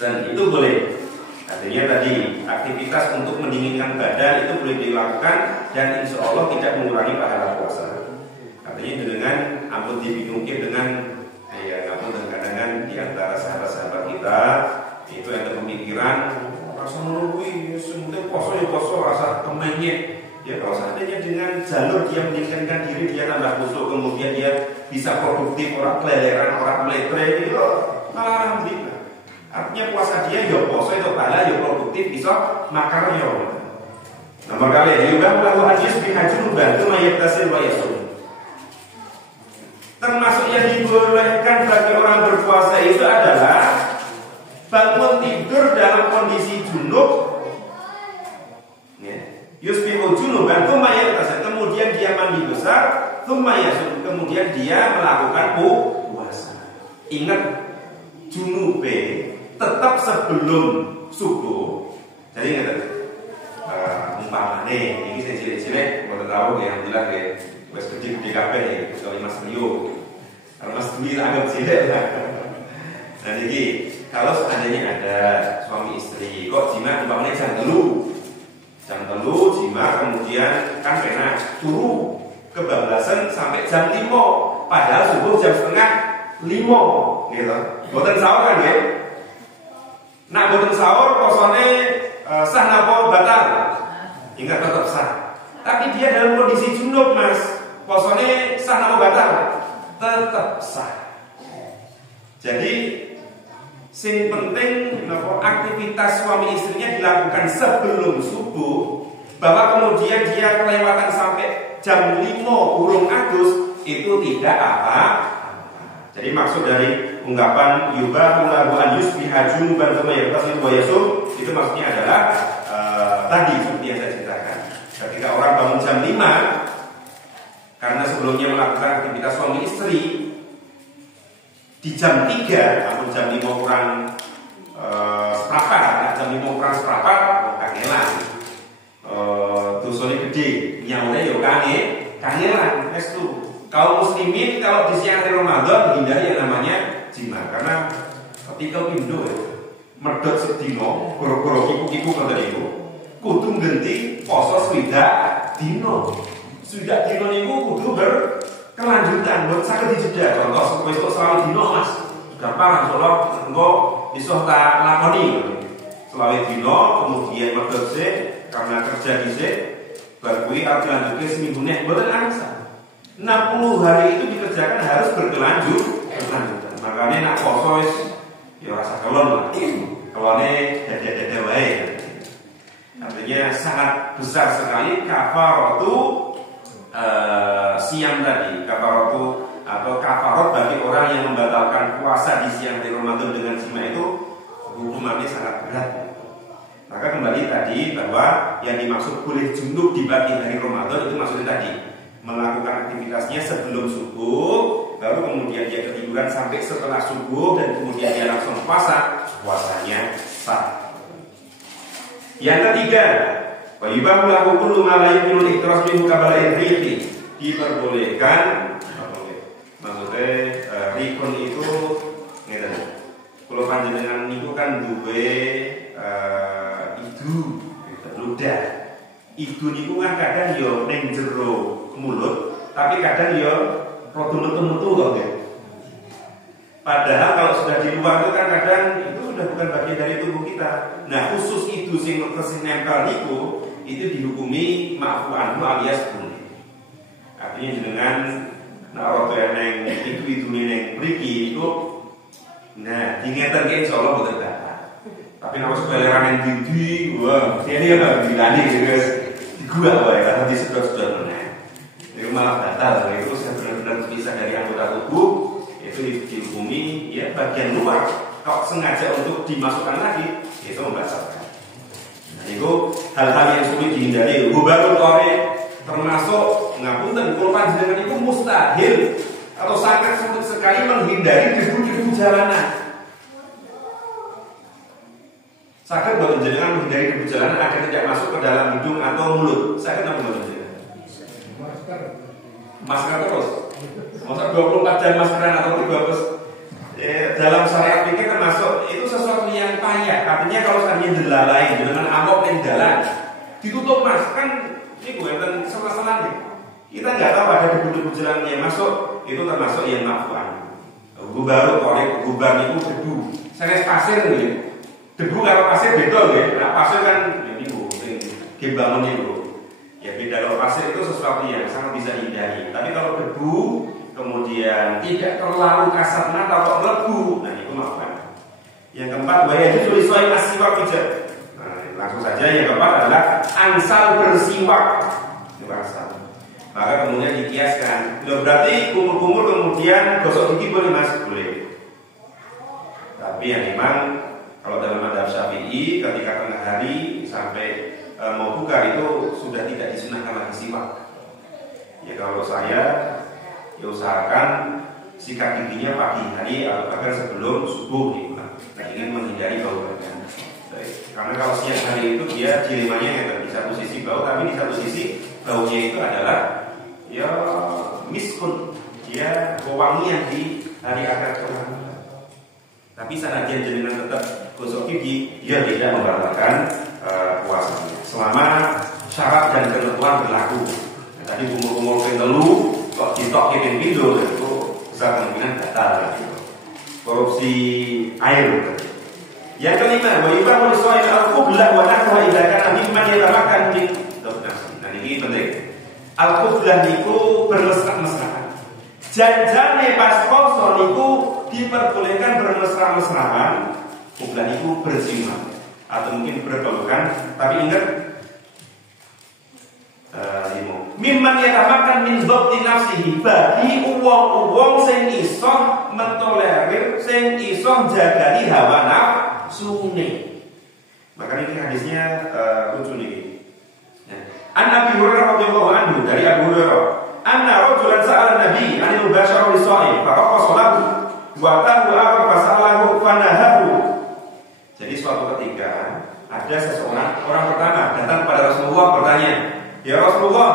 Dan itu boleh. Artinya tadi aktivitas untuk mendinginkan badan itu boleh dilakukan dan insya Allah tidak mengurangi pahala puasa. Artinya dengan ampun dibingungkan dengan kadang-kadang di antara sahabat-sahabat kita itu yang berpemikiran rasa menurui semuanya poso rasa kemenyek. Ya kalau seandainya dengan jalur dia meningkatkan diri, dia tambah khusyuk, kemudian dia bisa produktif, orang keleleran, orang meletre itu malah alhamdulillah. Artinya puasa dia ya poso itu pahala ya produktif bisa makan ya. Nomor kali ya juga melakukan hadis bi haji membantu mayatasil wa yasum. Termasuk yang dibolehkan bagi orang berpuasa itu adalah bangun tidur dalam kondisi junub. Yusbihu junuban tsumma yatasil, kemudian dia mandi besar, tsumma yasum, kemudian dia melakukan puasa. Ingat junube tetap sebelum subuh. Jadi nggak umpamane ini saya cilik-cilik mau tahu ya alhamdulillah ya wes gede kabeh ya kecuali Mas Rio. Kalau Mas Dwi anggap cilik lah. Nah jadi kalau seandainya ada suami istri kok jima umpamane jam 3 jima kemudian kan pernah turu kebablasan sampai jam 5 padahal subuh jam setengah 5 gitu. Boten sahur kan ya? Nak boten sahur posone sah napa batal? Ingat tetap sah. Tapi dia dalam kondisi junub Mas, posone sah napa batal? Tetap sah. Jadi sing penting napa aktivitas suami istrinya dilakukan sebelum subuh, bahwa kemudian dia kelewatan sampai jam 5 urung adus itu tidak apa. Jadi maksud dari ungkapan yubahu lahu an yusbiha junuban tsumma yaghtasil wa yasum itu maksudnya adalah tadi seperti yang saya ceritakan. Ketika orang bangun jam 5 karena sebelumnya melakukan aktivitas suami istri di jam 3 atau jam 5 kurang seperempat, jam 5 kurang seperempat kangelan. Dosane gede, nyaure yo kangelan wis tuh. Kaum muslimin kalau di siang hari Ramadan hindari yang namanya jima karena ketika pindo ya medhot sedina goro-goro kiku-kiku ngoten niku kudu ngenti poso swidak dina. Swidak dina niku kudu berkelanjutan, mboten saged dijeda. Contoh wis kok selawe dina Mas. Gampang insyaallah engko iso tak lakoni. Selawe dina kemudian medhot sik karena kerja dhisik bar kuwi arep lanjutke seminggu nek mboten angsa. 60 hari itu dikerjakan harus berkelanjutan. Makanya nak poso wis ya rasa kelon lah. Kelone dada-dada wae. Artinya sangat besar sekali kafaratu siang tadi. Kafaratu atau kafarat bagi orang yang membatalkan puasa di siang hari Ramadan dengan jima itu hukumannya sangat berat. Maka kembali tadi bahwa yang dimaksud boleh junub di pagi hari Ramadan itu maksudnya tadi melakukan aktivitasnya sebelum subuh, lalu kemudian dia ketiduran sampai setelah subuh dan kemudian dia langsung puasanya sah. Yang ketiga, wa yubahu lahu kullu ma la yumkinu al-ihtiraz minhu qabla al-rihi. Diperbolehkan maksudnya rikun itu ngeten. Kalau panjenengan niku kan duwe idu ludah. Idu niku kan kadang yo ning jero mulut, tapi kadang yo rada metu-metu kok ya. Padahal kalau sudah di luar itu kan kadang itu sudah bukan bagian dari tubuh kita. Nah, khusus itu sing nempel niku itu dihukumi ma'fu anhu alias bunuh. Artinya dengan nek ora neng itu neng mriki itu nah, dingeterke insyaallah boten batal. Tapi nek wis beleran yang dindi, wah, ini ya dilani guys. Di gua wae karena disedot-sedot meneh. Itu malah batal, itu benar-benar terpisah dari anggota tubuh, itu dihukumi ya bagian luar. Kalau sengaja untuk dimasukkan lagi, itu membatalkan. Nah, itu hal-hal yang sulit dihindari. Hubarul qori termasuk ngapunten kula panjenengan itu mustahil atau sangat sulit sekali menghindari debu-debu jalanan. Sakit buat jenengan menghindari debu jalanan agar tidak masuk ke dalam hidung atau mulut. Sakit apa buat jenengan? Masker terus. Masa 24 jam maskeran atau 3 dalam syariat fikih termasuk itu sesuatu yang payah. Artinya kalau seandainya delalain dengan amok yang jalan ditutup Mas kan ini gue dan salah-salah nih. Kita nggak tahu ada debu-debu jalan yang masuk itu termasuk yang mafuan. Gubaru korek gubar itu debu. Saya pasir nih. Debu kalau pasir beda ya. Nah, pasir kan ini bu, bangun itu. Ya beda kalau pasir itu sesuatu yang sangat bisa dihindari. Tapi kalau debu kemudian tidak terlalu kasar atau melebu, nah itu maafkan. Yang keempat, bahaya itu tulisan asiwak pijat. Nah, langsung saja yang keempat adalah angsal bersiwak. Itu angsal. Maka kemudian dikiaskan. Loh, berarti kumur-kumur kemudian gosok gigi boleh Mas? Boleh. Tapi yang memang kalau dalam madzhab Syafi'i ketika tengah hari sampai mau buka itu sudah tidak disunahkan lagi siwak. Ya kalau saya ya usahakan sikat giginya pagi hari atau bahkan sebelum subuh gitu. Nah, ingin menghindari bau badan. Karena kalau siang hari itu dia dilemanya ya, di satu sisi bau, tapi di satu sisi baunya itu adalah ya miskun, dia wewangian di hari akad kelahiran. Tapi sanajan jenengan tetap gosok gigi, dia tidak membatalkan puasanya selama syarat dan ketentuan berlaku. Nah, tadi kumur-kumur telu kok ditok keping pindho itu besar kemungkinan batal gitu. Korupsi air. Yang kelima, wa yubahu lis-shaim al-qublah wa nahwa idza kana mimman yatamakan min nafsi. Nah ini penting. Al-qublah niku bermesra-mesraan. Janjane pas poso niku diperbolehkan bermesra-mesraan. Qublah niku berzimat atau mungkin berpelukan, tapi ingat mimman yatamakan min dhabti nafsihi, bagi wong-wong sing iso mentolerir, sing iso jagani hawa nafsune. Maka ini hadisnya lucu nih. An Abi Hurairah radhiyallahu anhu, dari Abu Hurairah, anna rajulan sa'ala Nabi 'anil mubasyarah lis-shaim, faqafa salatu wa tahu fasalahu fanahahu. Jadi suatu ketika ada seseorang, orang pertama datang kepada Rasulullah bertanya, "Ya Rasulullah,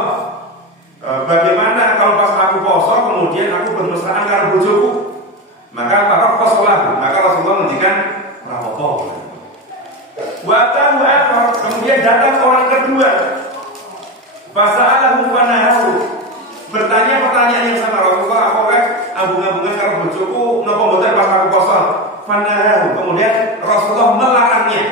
bagaimana kalau pas aku poso kemudian aku bermesraan karo bojoku?" Maka maka Rasulullah menghentikan rapopo. Wa tahu kemudian datang orang kedua. Fasalahu fanahu, bertanya pertanyaan yang sama, Rasulullah, apakah ambung-ambungan karo bojoku napa mboten pas aku poso? Fanahu, kemudian Rasulullah melarangnya.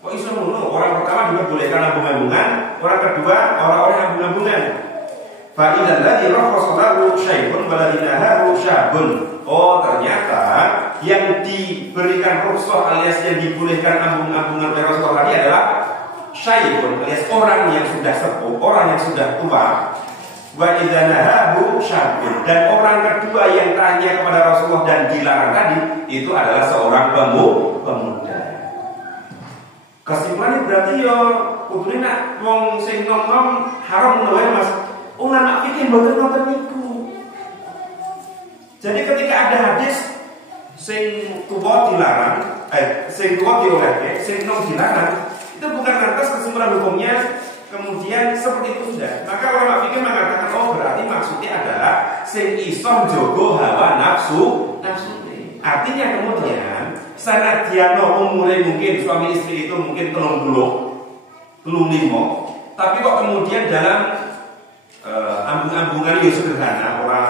Kok iso ngono? Orang pertama diperbolehkan ambung-ambungan, orang kedua orang-orang ambung-ambungan. Fa idzal ladzi rakhasa lahu syai'un baladinahu syabun. Oh, ternyata yang diberikan rukhsah alias yang dibolehkan ambung-ambungan oleh Rasulullah tadi adalah syai'un alias orang yang sudah sepuh, orang yang sudah tua. Wa idzanahu syabun, dan orang kedua yang tanya kepada Rasulullah dan dilarang tadi itu adalah seorang pemuda. Kesimpulannya berarti yo kudune nak wong sing nom-nom haram ngono wae Mas. Ulama fikih mboten ngoten niku. Jadi ketika ada hadis sing tuwa dilarang, sing tuwa diolehke, sing nom dilarang, itu bukan lantas kesimpulan hukumnya kemudian seperti itu sudah. Maka ulama fikih mengatakan oh berarti maksudnya adalah sing iso njogo hawa nafsu. Artinya kemudian sanadyan umure mungkin suami istri itu mungkin 35, tapi kok kemudian dalam ambung-ambungan yang sederhana, orang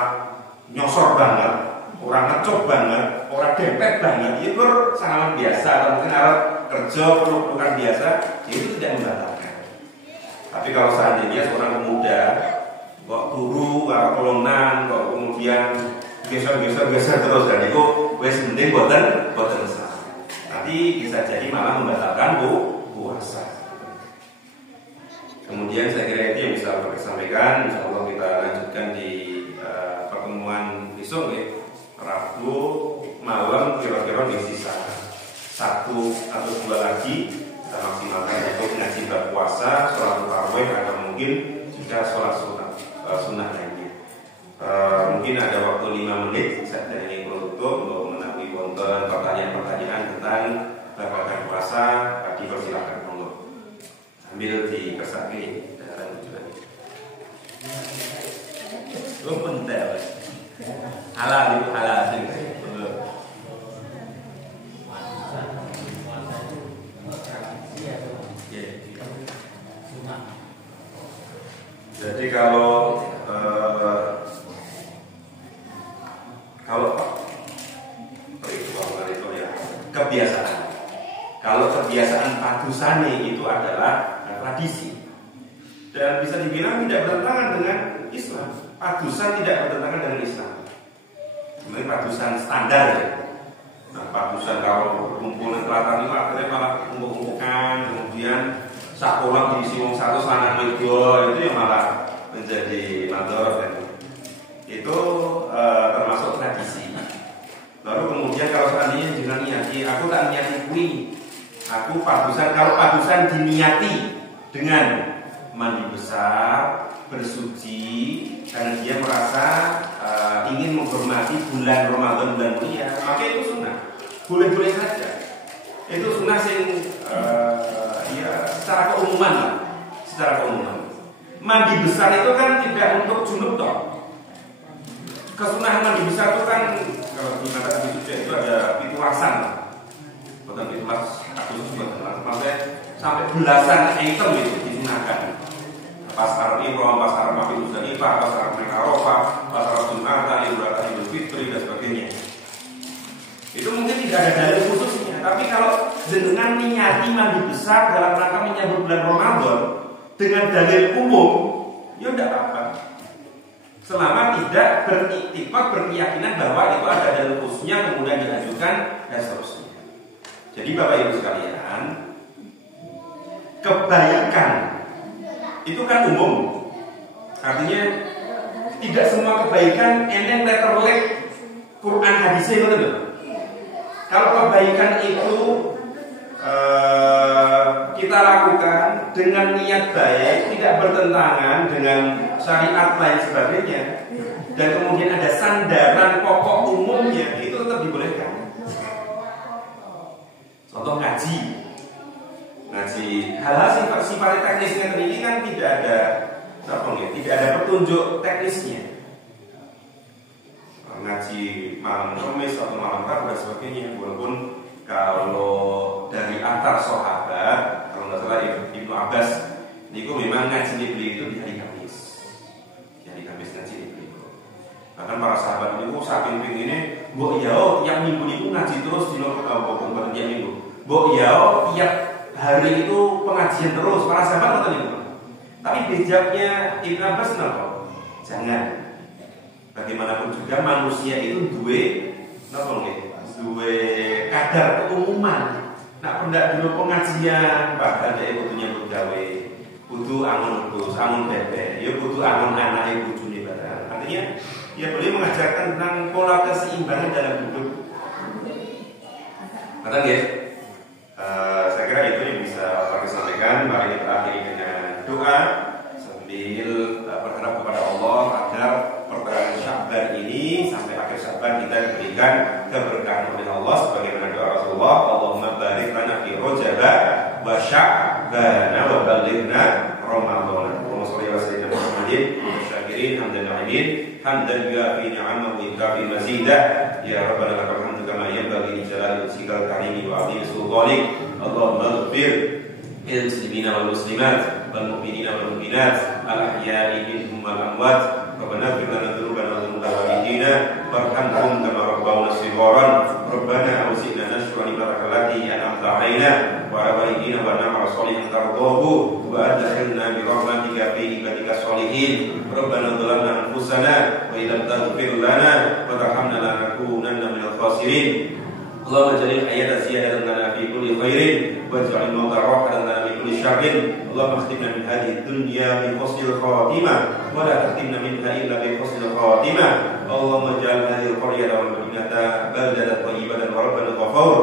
nyosor banget, orang ngecop banget, orang dempet banget, itu sangat biasa. Atau mungkin alat kerja perlu-perlukan biasa, itu tidak membatalkan. Tapi kalau seandainya seorang pemuda kok turu, kok kelonang, kok kemudian geser terus, dan itu wes mending boten sah. Nanti bisa jadi malah membatalkan puasa. Kemudian saya kira itu yang bisa saya sampaikan. Insya Allah kita lanjutkan di pertemuan besok ya, Rabu malam kira-kira di sisa 1 atau 2 lagi kita maksimalkan untuk ngaji bab puasa, sholat tarawih atau mungkin juga sholat sunnah lainnya. Mungkin ada waktu 5 menit saya ingin menutup untuk menampilkan wonten pertanyaan-pertanyaan tentang babagan puasa. Dipersilakan untuk ambil di persaki dan tujuan. Lu pentel. Halal itu halal sih. Jadi kalau kebiasaan, kalau kebiasaan padusane itu adalah tradisi dan bisa dibilang tidak bertentangan dengan Islam. Padusan tidak bertentangan dengan Islam. Ini padusan standar ya. Nah, padusan kalau kumpulan kelatan itu akhirnya malah kumpul-kumpulkan, kemudian sekolah diisi wong satu sana itu yang malah menjadi mandor dan itu termasuk tradisi. Lalu kemudian kalau seandainya jangan niati, aku tak niati kui, aku padusan. Kalau padusan diniati dengan mandi besar, bersuci, karena dia merasa ingin menghormati bulan Ramadan bulan mulia, maka itu sunnah. Boleh-boleh saja. Itu sunnah sing ya secara keumuman lah. Secara keumuman. Mandi besar itu kan tidak untuk junub toh. Kesunahan mandi besar itu kan kalau di mata Nabi Suci itu ada pitulasan. Bukan pitulas aku juga maksudnya sampai belasan item itu disunahkan. Pas Arab Ibrahim, pas Arab Nabi Musdalifah, pas Arab Arafah, pas Arab Jum'atan, Idul Fitri dan sebagainya. Itu mungkin tidak ada dalil khususnya, tapi kalau dengan niati mandi besar dalam rangka menyambut bulan Ramadan dengan dalil umum, ya tidak apa-apa. Selama tidak beriktikad berkeyakinan bahwa itu ada dalil khususnya kemudian diajukan dan seterusnya. Jadi Bapak Ibu sekalian, kebaikan itu kan umum. Artinya tidak semua kebaikan eneng letterlek Quran hadisnya itu. Kalau kebaikan itu kita lakukan dengan niat baik, tidak bertentangan dengan syariat lain sebagainya, dan kemudian ada sandaran pokok umumnya, itu tetap dibolehkan. Contoh ngaji, hal-hal sifatnya teknisnya ini kan tidak ada, tidak ada petunjuk teknisnya. Ngaji malam Kamis atau malam Rabu dan sebagainya, walaupun kalau dari antar sahabat, kalau nggak salah Ibnu Abbas itu memang ngaji di beliau itu di hari Kamis. Di hari Kamis ngaji di beliau. Bahkan para sahabat itu saking pinginnya, mbok yao tiap minggu itu ngaji terus di bukan tiap minggu. Mbok yao tiap hari itu pengajian terus, para sahabat betul itu. Tapi bijaknya Ibnu Abbas kenapa? Jangan. Bagaimanapun juga manusia itu dua kadar keumuman. Nak pendak dulu pengajian, bahkan dia butuhnya bergawe, butuh angon terus, angon bebek, ya butuh angon anak ibu juni barang. Artinya, dia boleh mengajarkan tentang pola keseimbangan dalam hidup. Kata ya, saya kira itu yang bisa kami sampaikan. Mari kita akhiri dengan doa sambil berharap kepada Allah agar pertengahan Sya'ban ini sampai akhir Sya'ban kita diberikan keberkahan oleh Allah sebagaimana doa Rasulullah, Allahumma barik lana fi Rajab wa Sya'ban wa balighna Ramadan. Allahumma shalli ala sayyidina Muhammadin syakirin hamdan na'imin hamdan yuafi ni'amahu wa yukafi mazidah ya rabbana lakal hamdu kama yanbaghi li jalali wajhikal karimi wa 'azimi sultanik. Allahumma ighfir lil muslimina wal muslimat wal mu'minina wal mu'minat al ahya'i minhum wal amwat. Rabbana ighfir lana dzunubana wa dzunuba walidina warhamhum kama rabbawna shigharan. Rabbana awzi'na nashkura ni'mataka allati an'amta 'alaina wa 'ala walidina wa na'mal shalihan tardahu wa adkhilna bi rahmatika fi ibadika sholihin. Rabbana dhalamna anfusana wa illam taghfir lana wa tarhamna lanakunanna minal khasirin. Allahumma jalil hayata ziyadatan lana fi kulli khairin waj'al al-mauta rahatan lana min kulli syarrin. Allahumma khtimna min hadhihi dunya bi husnil khatimah wa la tahtimna minha illa bi husnil khatimah. Allahumma ij'al hadhihi al-qaryata wal madinata baldatan tayyibatan wa rabban ghafur.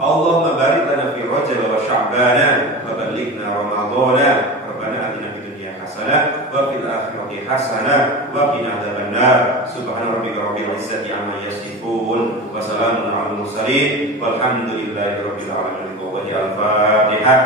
Allahumma barik lana fi Rajab wa Sya'ban wa ballighna Ramadana. Rabbana atina fid dunya hasanah wa fil akhirati hasanah wa qina adzabannar. Subhana rabbika rabbil izzati amma yasifun wa salamun 'alal mursalin walhamdulillahi rabbil alamin. Wa al-Fatihah.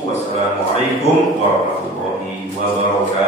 Wassalamualaikum warahmatullahi wabarakatuh.